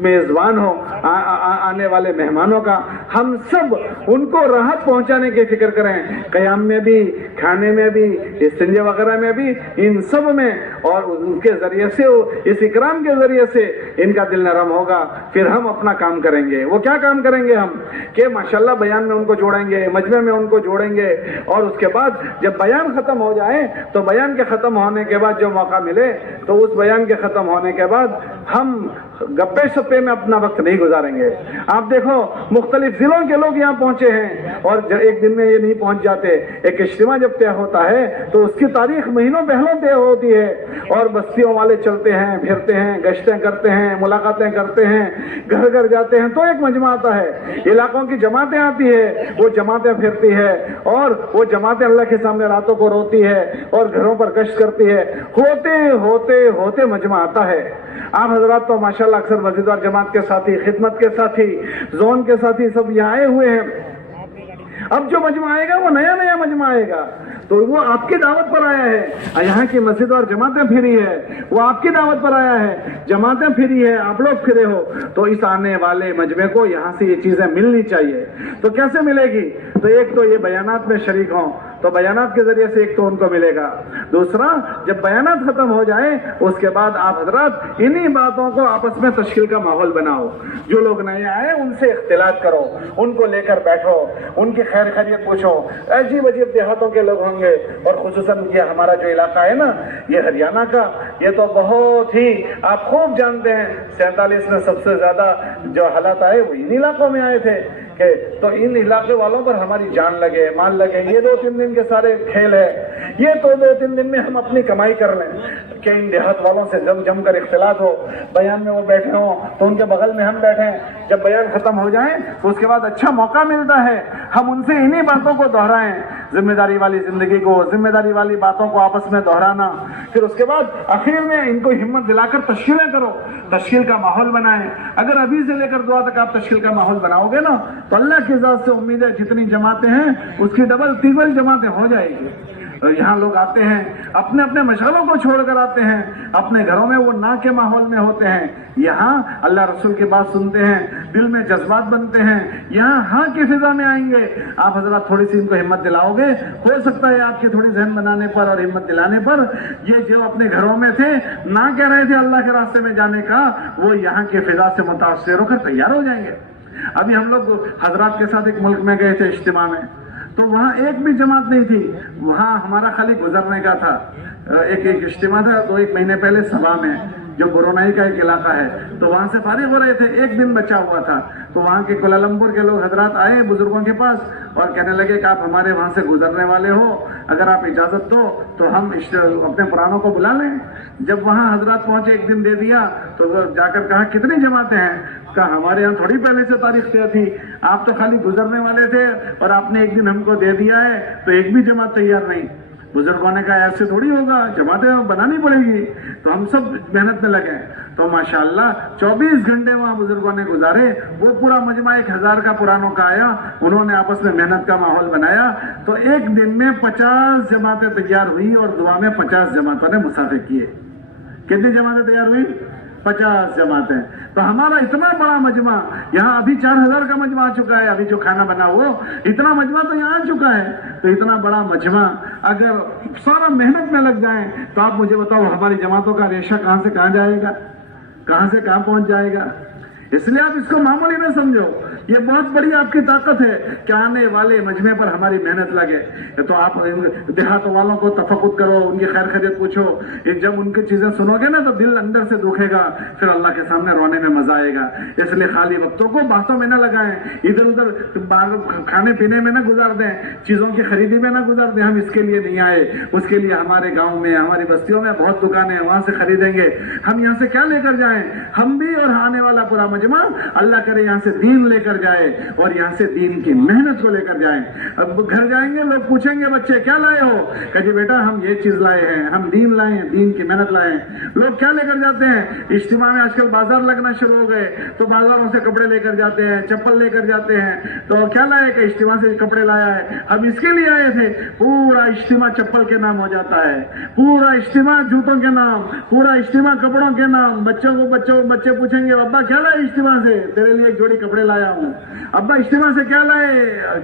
میزبان ہو، آنے والے مہمانوں کا ہم سب ان کو راحت پہنچانے کی فکر کریں، قیام میں بھی، کھانے میں بھی، استنجا وغیرہ میں بھی، ان سب میں، اور ان کے ذریعے سے، اس اکرام کے ذریعے سے ان کا دل نرم ہوگا، پھر ہم اپنا کام کریں گے۔ وہ کیا کام کریں گے ہم؟ کہ ماشاءاللہ بیان میں ان کو جوڑیں گے، مجمع میں ان کو جوڑیں گے، اور اس کے بعد جب بیان ختم ہو جائے تو بیان کے ختم ہونے کے بعد جو موقع ملے تو اس بیان کے ختم ہونے کے بعد ہم گپے شپے میں اپنا وقت نہیں گزاریں گے۔ آپ دیکھو مختلف ضلعوں کے لوگ یہاں پہنچے ہیں اور ایک دن میں یہ نہیں پہنچ جاتے۔ ایک اجتماع جب طے ہوتا ہے تو اس کی تاریخ مہینوں پہلے طے ہوتی ہے، اور بستیوں والے چلتے ہیں، پھرتے ہیں، گشتیں کرتے ہیں، ملاقاتیں کرتے ہیں، گھر گھر جاتے ہیں، تو ایک مجمع آتا ہے، علاقوں کی جماعتیں آتی ہے، وہ جماعتیں پھرتی ہے، اور وہ جماعتیں اللہ کے سامنے راتوں کو روتی ہے اور گھروں پر گشت کرتی ہے، ہوتے ہوتے ہوتے مجمع آتا ہے۔ آپ حضرات تو ماشاءاللہ اکثر مسجد جماعت کے ساتھی، خدمت کے ساتھی، زون کے ساتھی سب یہاں آئے ہوئے ہیں۔ اب جو مجمع آئے گا وہ نیا مجمع آئے گا، تو وہ آپ کی دعوت پر آیا ہے، یہاں کی مسجد اور جماعتیں پھری ہے، وہ آپ کی دعوت پر آیا ہے، جماعتیں پھری ہے، آپ لوگ پھرے ہو، تو اس آنے والے مجمع کو یہاں سے یہ چیزیں ملنی چاہیے۔ تو کیسے ملے گی؟ تو ایک تو یہ بیانات میں شریک ہوں، تو بیانات کے ذریعے سے ایک تو ان کو ملے گا، دوسرا جب بیانات ختم ہو جائے اس کے بعد آپ حضرات انہی باتوں کو آپس میں تشکیل کا ماحول بناؤ۔ جو لوگ نئے آئے ان سے اختلاط کرو، ان کو لے کر بیٹھو، ان کی خیر خیریت پوچھو۔ عجیب عجیب دیہاتوں کے لوگ ہوں گے، اور خصوصاً یہ ہمارا جو علاقہ ہے نا، یہ ہریانہ کا، یہ تو بہت ہی آپ خوب جانتے ہیں 47 میں سب سے زیادہ جو حالات آئے وہ ان علاقوں میں آئے تھے، کہ تو ان علاقے والوں پر ہماری جان لگے، مال لگے۔ یہ 2-3 دن کے سارے کھیل ہے، یہ تو 2-3 دن میں ہم اپنی کمائی کر لیں کہ ان دیہات والوں سے جم کر اختلاط ہو، بیان میں وہ بیٹھے ہوں تو ان کے بغل میں ہم بیٹھیں، جب بیان ختم ہو جائے تو اس کے بعد اچھا موقع ملتا ہے ہم ان سے انہی باتوں کو دہرائیں، ذمہ داری والی زندگی کو، ذمہ داری والی باتوں کو آپس میں دہرانا۔ پھر اس کے بعد آخر میں ان کو ہمت دلا کر تشکیلیں کرو، تشکیل کا ماحول بنائیں۔ اگر ابھی سے لے کر دعا تک آپ تشکیل کا ماحول بناؤ گے نا تو اللہ کی ذات سے امید ہے جتنی جماعتیں ہیں اس کی ڈبل تیبل جماعتیں ہو جائے گی۔ یہاں لوگ آتے ہیں اپنے اپنے مشغلوں کو چھوڑ کر آتے ہیں, اپنے گھروں میں وہ نا کے ماحول میں ہوتے ہیں. یہاں اللہ رسول کی بات سنتے ہیں, دل میں جذبات بنتے ہیں, یہاں ہاں کی فضا میں آئیں گے. آپ حضرات تھوڑی سی ان کو ہمت دلاؤ گے, ہو سکتا ہے آپ کی تھوڑی ذہن بنانے پر اور ہمت دلانے پر یہ جو اپنے گھروں میں تھے نہ کہہ رہے تھے اللہ کے راستے میں جانے کا, وہ یہاں کی فضا سے متاثر ہو کر تیار ہو جائیں گے. ابھی ہم لوگ حضرات کے ساتھ ایک ملک میں گئے تھے اجتماع میں, تو وہاں ایک بھی جماعت نہیں تھی. وہاں ہمارا خالی گزرنے کا تھا. ایک اجتماع تھا 2-1 مہینے پہلے سبا میں, جو برونائی کا ایک علاقہ ہے, تو وہاں سے فارغ ہو رہے تھے, ایک دن بچا ہوا تھا. تو وہاں کے کوالالمپور کے لوگ حضرات آئے بزرگوں کے پاس اور کہنے لگے کہ آپ ہمارے وہاں سے گزرنے والے ہو, اگر آپ اجازت دو تو ہم اپنے پرانوں کو بلا لیں. جب وہاں حضرات پہنچے, ایک دن دے دیا, تو جا کر کہا کتنی جماعتیں ہیں؟ کہا ہمارے یہاں تھوڑی پہلے سے تاریخ طے تھی, آپ تو خالی گزرنے والے تھے اور آپ نے ایک دن ہم کو دے دیا ہے, تو ایک بھی جماعت تیار نہیں. بزرگوں نے کہا ایسے تھوڑی ہوگا, جماعتیں بنانی پڑے گی. تو ہم سب محنت میں لگے, تو ماشاءاللہ 24 گھنٹے وہاں بزرگوں نے گزارے. وہ پورا مجمع 1000 کا پرانوں کا آیا, انہوں نے آپس میں محنت کا ماحول بنایا. تو ایک دن میں 50 جماعتیں تیار ہوئی اور دعا میں 50 جماعتوں نے مسافر کیے. کتنی جماعتیں تیار ہوئی؟ 50 جماعتیں. تو ہمارا اتنا بڑا مجمع, یہاں ابھی 4000 کا مجمع آ چکا ہے, ابھی جو کھانا بنا وہ اتنا مجمع تو یہاں آ چکا ہے. تو اتنا بڑا مجمع اگر سارا محنت میں لگ جائیں تو آپ مجھے بتاؤ ہماری جماعتوں کا ریشہ کہاں سے کہاں جائے گا, کہاں سے کہاں پہنچ جائے گا. اس لیے آپ اس کو معمولی نہ سمجھو, یہ بہت بڑی آپ کی طاقت ہے کہ آنے والے مجمع پر ہماری محنت لگے. تو آپ دیہات والوں کو تفقد کرو, ان کی خیر خیریت پوچھو. جب ان کی چیزیں سنو گے نا تو دل اندر سے دکھے گا, پھر اللہ کے سامنے رونے میں مزہ آئے گا. اس لیے خالی وقتوں کو باتوں میں نہ لگائیں, ادھر ادھر کھانے پینے میں نہ گزار دیں, چیزوں کی خریدی میں نہ گزار دیں. ہم اس کے لیے نہیں آئے, اس کے لیے ہمارے گاؤں میں ہماری بستیوں میں بہت دکانیں ہیں, وہاں سے خریدیں گے. ہم یہاں سے کیا لے کر جائیں؟ ہم بھی اور آنے والا پورا مجمع اللہ کرے یہاں سے دین لے کر جائے اور یہاں سے دین کی محنت کو لے کر جائیں. اب گھر جائیں گے, لوگ پوچھیں گے بچے کیا لائے ہو؟ کہ جی بیٹا ہم یہ چیز لائے ہیں, ہم دین لائے ہیں, دین کی محنت لائے ہیں. لوگ کیا لے کر جاتے ہیں؟ اجتماع میں آج کل بازار لگنا شروع ہو گئے, تو بازاروں سے کپڑے لے کر جاتے ہیں, چپل لے کر جاتے ہیں. تو کیا لائے کہ اجتماع سے کپڑے لایا ہے, ہم اس کے لیے آئے تھے. پورا اجتماع چپل کے نام ہو جاتا ہے, پورا اجتماع جوتوں کے نام, پورا اجتماع کپڑوں کے نام. بچے پوچھیں گے ابا کیا لائے اجتماع سے؟ تیرے لیے ایک جوڑی کپڑے لایا ہوں. ابا اجتماع سے کیا لائے؟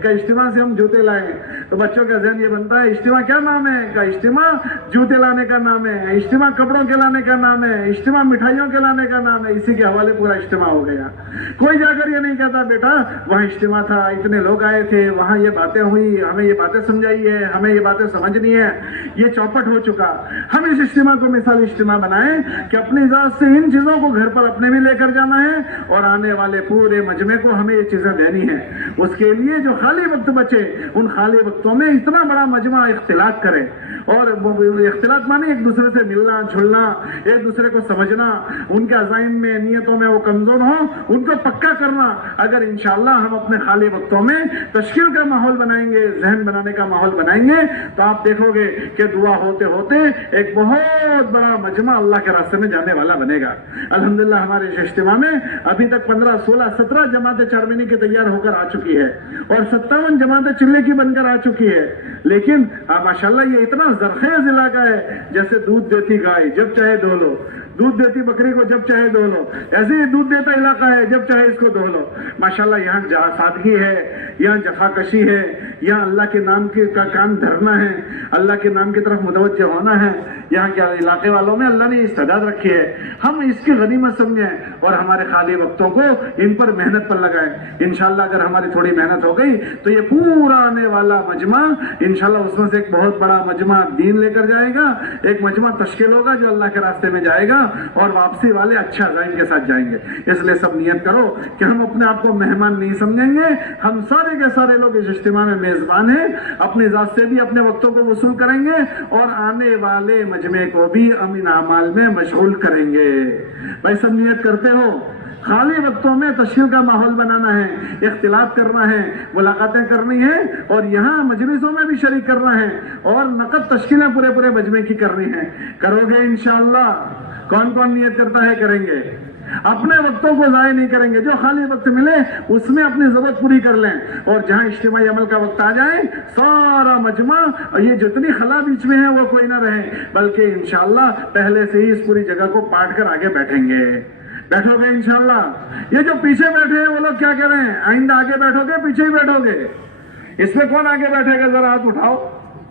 کہ اجتماع سے ہم جوتے لائے. تو بچوں کا ذہن یہ بنتا ہے اجتماع کیا نام ہے؟ کہ اجتماع جوتے لانے کا نام ہے, اجتماع کپڑوں کے لانے کا نام ہے, اجتماع مٹھائیوں کے لانے کا نام ہے. اسی کے حوالے پورا اجتماع ہو گیا. کوئی جا کر یہ نہیں کہتا بیٹا وہاں اجتماع تھا, اتنے لوگ آئے تھے, وہاں یہ باتیں ہوئی, ہمیں یہ باتیں سمجھائی ہے, ہمیں یہ باتیں سمجھنی ہے. یہ چوپٹ ہو چکا. ہم اس اجتماع کو مثال اجتماع بنائیں کہ اپنی ذات سے ان چیزوں کو گھر پر اپنے بھی لے کر جانا ہے اور آنے والے پورے مجمع کو ہمیں یہ چیزیں دینی ہیں. اس کے لیے جو خالی وقت بچے, ان خالی وقتوں میں اتنا بڑا مجمع اختلاط کرے. اور اختلاط مانے ایک دوسرے سے ملنا جھلنا, ایک دوسرے کو سمجھنا, ان کے عزائم میں نیتوں میں وہ کمزور ہوں ان کو پکا کرنا. اگر انشاءاللہ ہم اپنے خالی وقتوں میں تشکیل کا ماحول بنائیں گے, ذہن بنانے کا ماحول بنائیں گے, تو آپ دیکھو گے کہ دعا ہوتے ہوتے ایک بہت بڑا مجمع اللہ کے راستے میں جانے والا بنے گا. الحمدللہ ہمارے اس اجتماع میں ابھی تک 15, 16, 17 جماعتیں چارمینی کی تیار ہو کر آ چکی ہے اور 57 جماعتیں چلے کی بن کر آ چکی ہے. لیکن ماشاءاللہ یہ اتنا زرخیز علاقہ ہے, جیسے دودھ دیتی گائے جب چاہے دھو لو, دودھ دیتی بکری کو جب چاہے دھو لو, ایسے ہی دودھ دیتا علاقہ ہے, جب چاہے اس کو دھو لو. ماشاءاللہ یہاں سادگی ہے, یہاں جفاکشی ہے, یہاں اللہ کے نام کا کام دھرنا ہے, اللہ کے نام کی طرف متوجہ ہونا ہے. یہاں کے علاقے والوں میں اللہ نے استعداد رکھی ہے, ہم اس کی غنیمت سمجھیں اور ہمارے خالی وقتوں کو ان پر محنت پر لگائیں. انشاءاللہ اگر ہماری تھوڑی محنت ہو گئی تو یہ پورا آنے والا مجمع انشاءاللہ اس میں سے ایک بہت بڑا مجمع دین لے کر جائے گا, ایک مجمع تشکیل ہوگا جو اللہ کے راستے میں جائے گا اور واپسی والے اچھا عزائم کے ساتھ جائیں گے. اس لیے سب نیت کرو کہ ہم اپنے آپ کو مہمان نہیں سمجھیں گے, ہم سارے کے سارے لوگ اس اجتماع میں میزبان ہیں, اپنی ذات سے بھی اپنے وقتوں کو وصول کریں گے اور آنے والے مجمع کو بھی امین اعمال میں مشغول کریں گے. بھائی سب نیت کرتے ہو؟ خالی وقتوں میں تشکیل کا ماحول بنانا ہے, اختلاط کرنا ہے, ملاقاتیں کرنی ہیں اور یہاں مجلسوں میں بھی شریک کرنا ہے اور نقد تشکیلیں پورے مجمع کی کرنی ہیں. کرو گے انشاءاللہ؟ کون کون نیت کرتا ہے کریں گے؟ اپنے وقتوں کو ضائع نہیں کریں گے. جو خالی وقت ملے اس میں اپنی ضرورت پوری کر لیں, اور جہاں اجتماعی عمل کا وقت آ جائے سارا مجمع یہ جتنی خلا بیچ میں ہے وہ کوئی نہ رہے, بلکہ انشاءاللہ پہلے سے ہی اس پوری جگہ کو پاٹ کر آگے بیٹھیں گے. بیٹھو گے انشاءاللہ. یہ جو پیچھے بیٹھے ہیں وہ لوگ کیا کہہ رہے ہیں؟ آئندہ آگے بیٹھو گے پیچھے ہی بیٹھو گے؟ اس میں کون آگے بیٹھے گا؟ ذرا ہاتھ اٹھاؤ.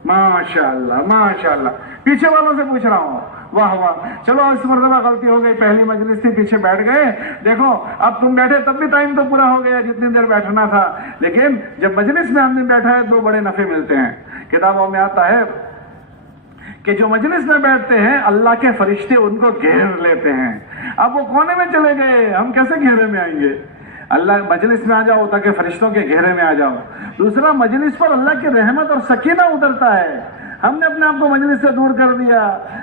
ماشاءاللہ ماشاءاللہ. پیچھے والوں سے پوچھ رہا ہوں. واہ واہ. چلو اس مرتبہ غلطی ہو گئی, پہلی مجلس تھی پیچھے بیٹھ گئے. دیکھو اب تم بیٹھے تب بھی ٹائم تو پورا ہو گیا جتنی دیر بیٹھنا تھا, لیکن جب مجلس میں ہم نے بیٹھا ہے 2 بڑے نفع ملتے ہیں. کتابوں میں آتا ہے کہ جو مجلس میں بیٹھتے ہیں اللہ کے فرشتے ان کو گھیر لیتے ہیں. اب وہ کونے میں چلے گئے, ہم کیسے گھیرے میں آئیں گے؟ اللہ مجلس میں آ جاؤ تاکہ فرشتوں کے گھیرے میں آ جاؤ. دوسرا, مجلس پر اللہ کی رحمت اور سکینہ اترتا ہے. ہم نے اپنے آپ کو مجلس سے دور کر دیا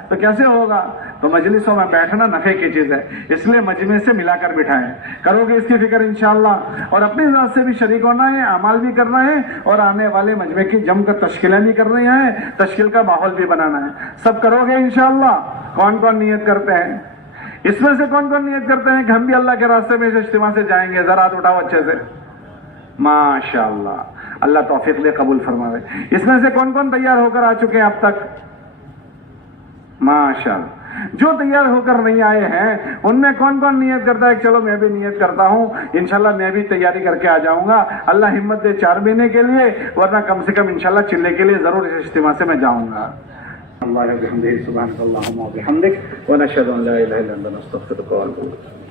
تو کیسے ہوگا؟ تو مجلسوں میں بیٹھنا نفع کی چیز ہے, اس لیے مجمع سے ملا کر بٹھائیں. کرو گے اس کی فکر انشاءاللہ, اور اپنی ذات سے بھی شریک ہونا ہے, اعمال بھی کرنا ہے, اور آنے والے مجمع کی جم کر تشکیلیں بھی کرنی ہیں, تشکیل کا ماحول بھی بنانا ہے. سب کرو گے انشاءاللہ. کون کون نیت کرتے ہیں؟ اس میں سے کون کون نیت کرتے ہیں کہ ہم بھی اللہ کے راستے میں اس اجتماع سے جائیں گے؟ ذرا ہاتھ اٹھاؤ اچھے سے. ماشاءاللہ, اللہ توفیق لے, قبول فرماوے. اس میں سے کون کون تیار ہو کر آ چکے ہیں اب تک؟ ماشاءاللہ. جو تیار ہو کر نہیں آئے ہیں ان میں کون کون نیت کرتا ہے کہ چلو میں بھی نیت کرتا ہوں, انشاءاللہ میں بھی تیاری کر کے آ جاؤں گا. اللہ ہمت دے 4 مہینے کے لیے, ورنہ کم سے کم انشاءاللہ چلے کے لیے ضرور اس اجتماع سے میں جاؤں گا. اللہ بحمدہ سبحانک اللہم و بحمدک ونشہد ان لا الہ الا انت نستغفرک و نتوب الیک.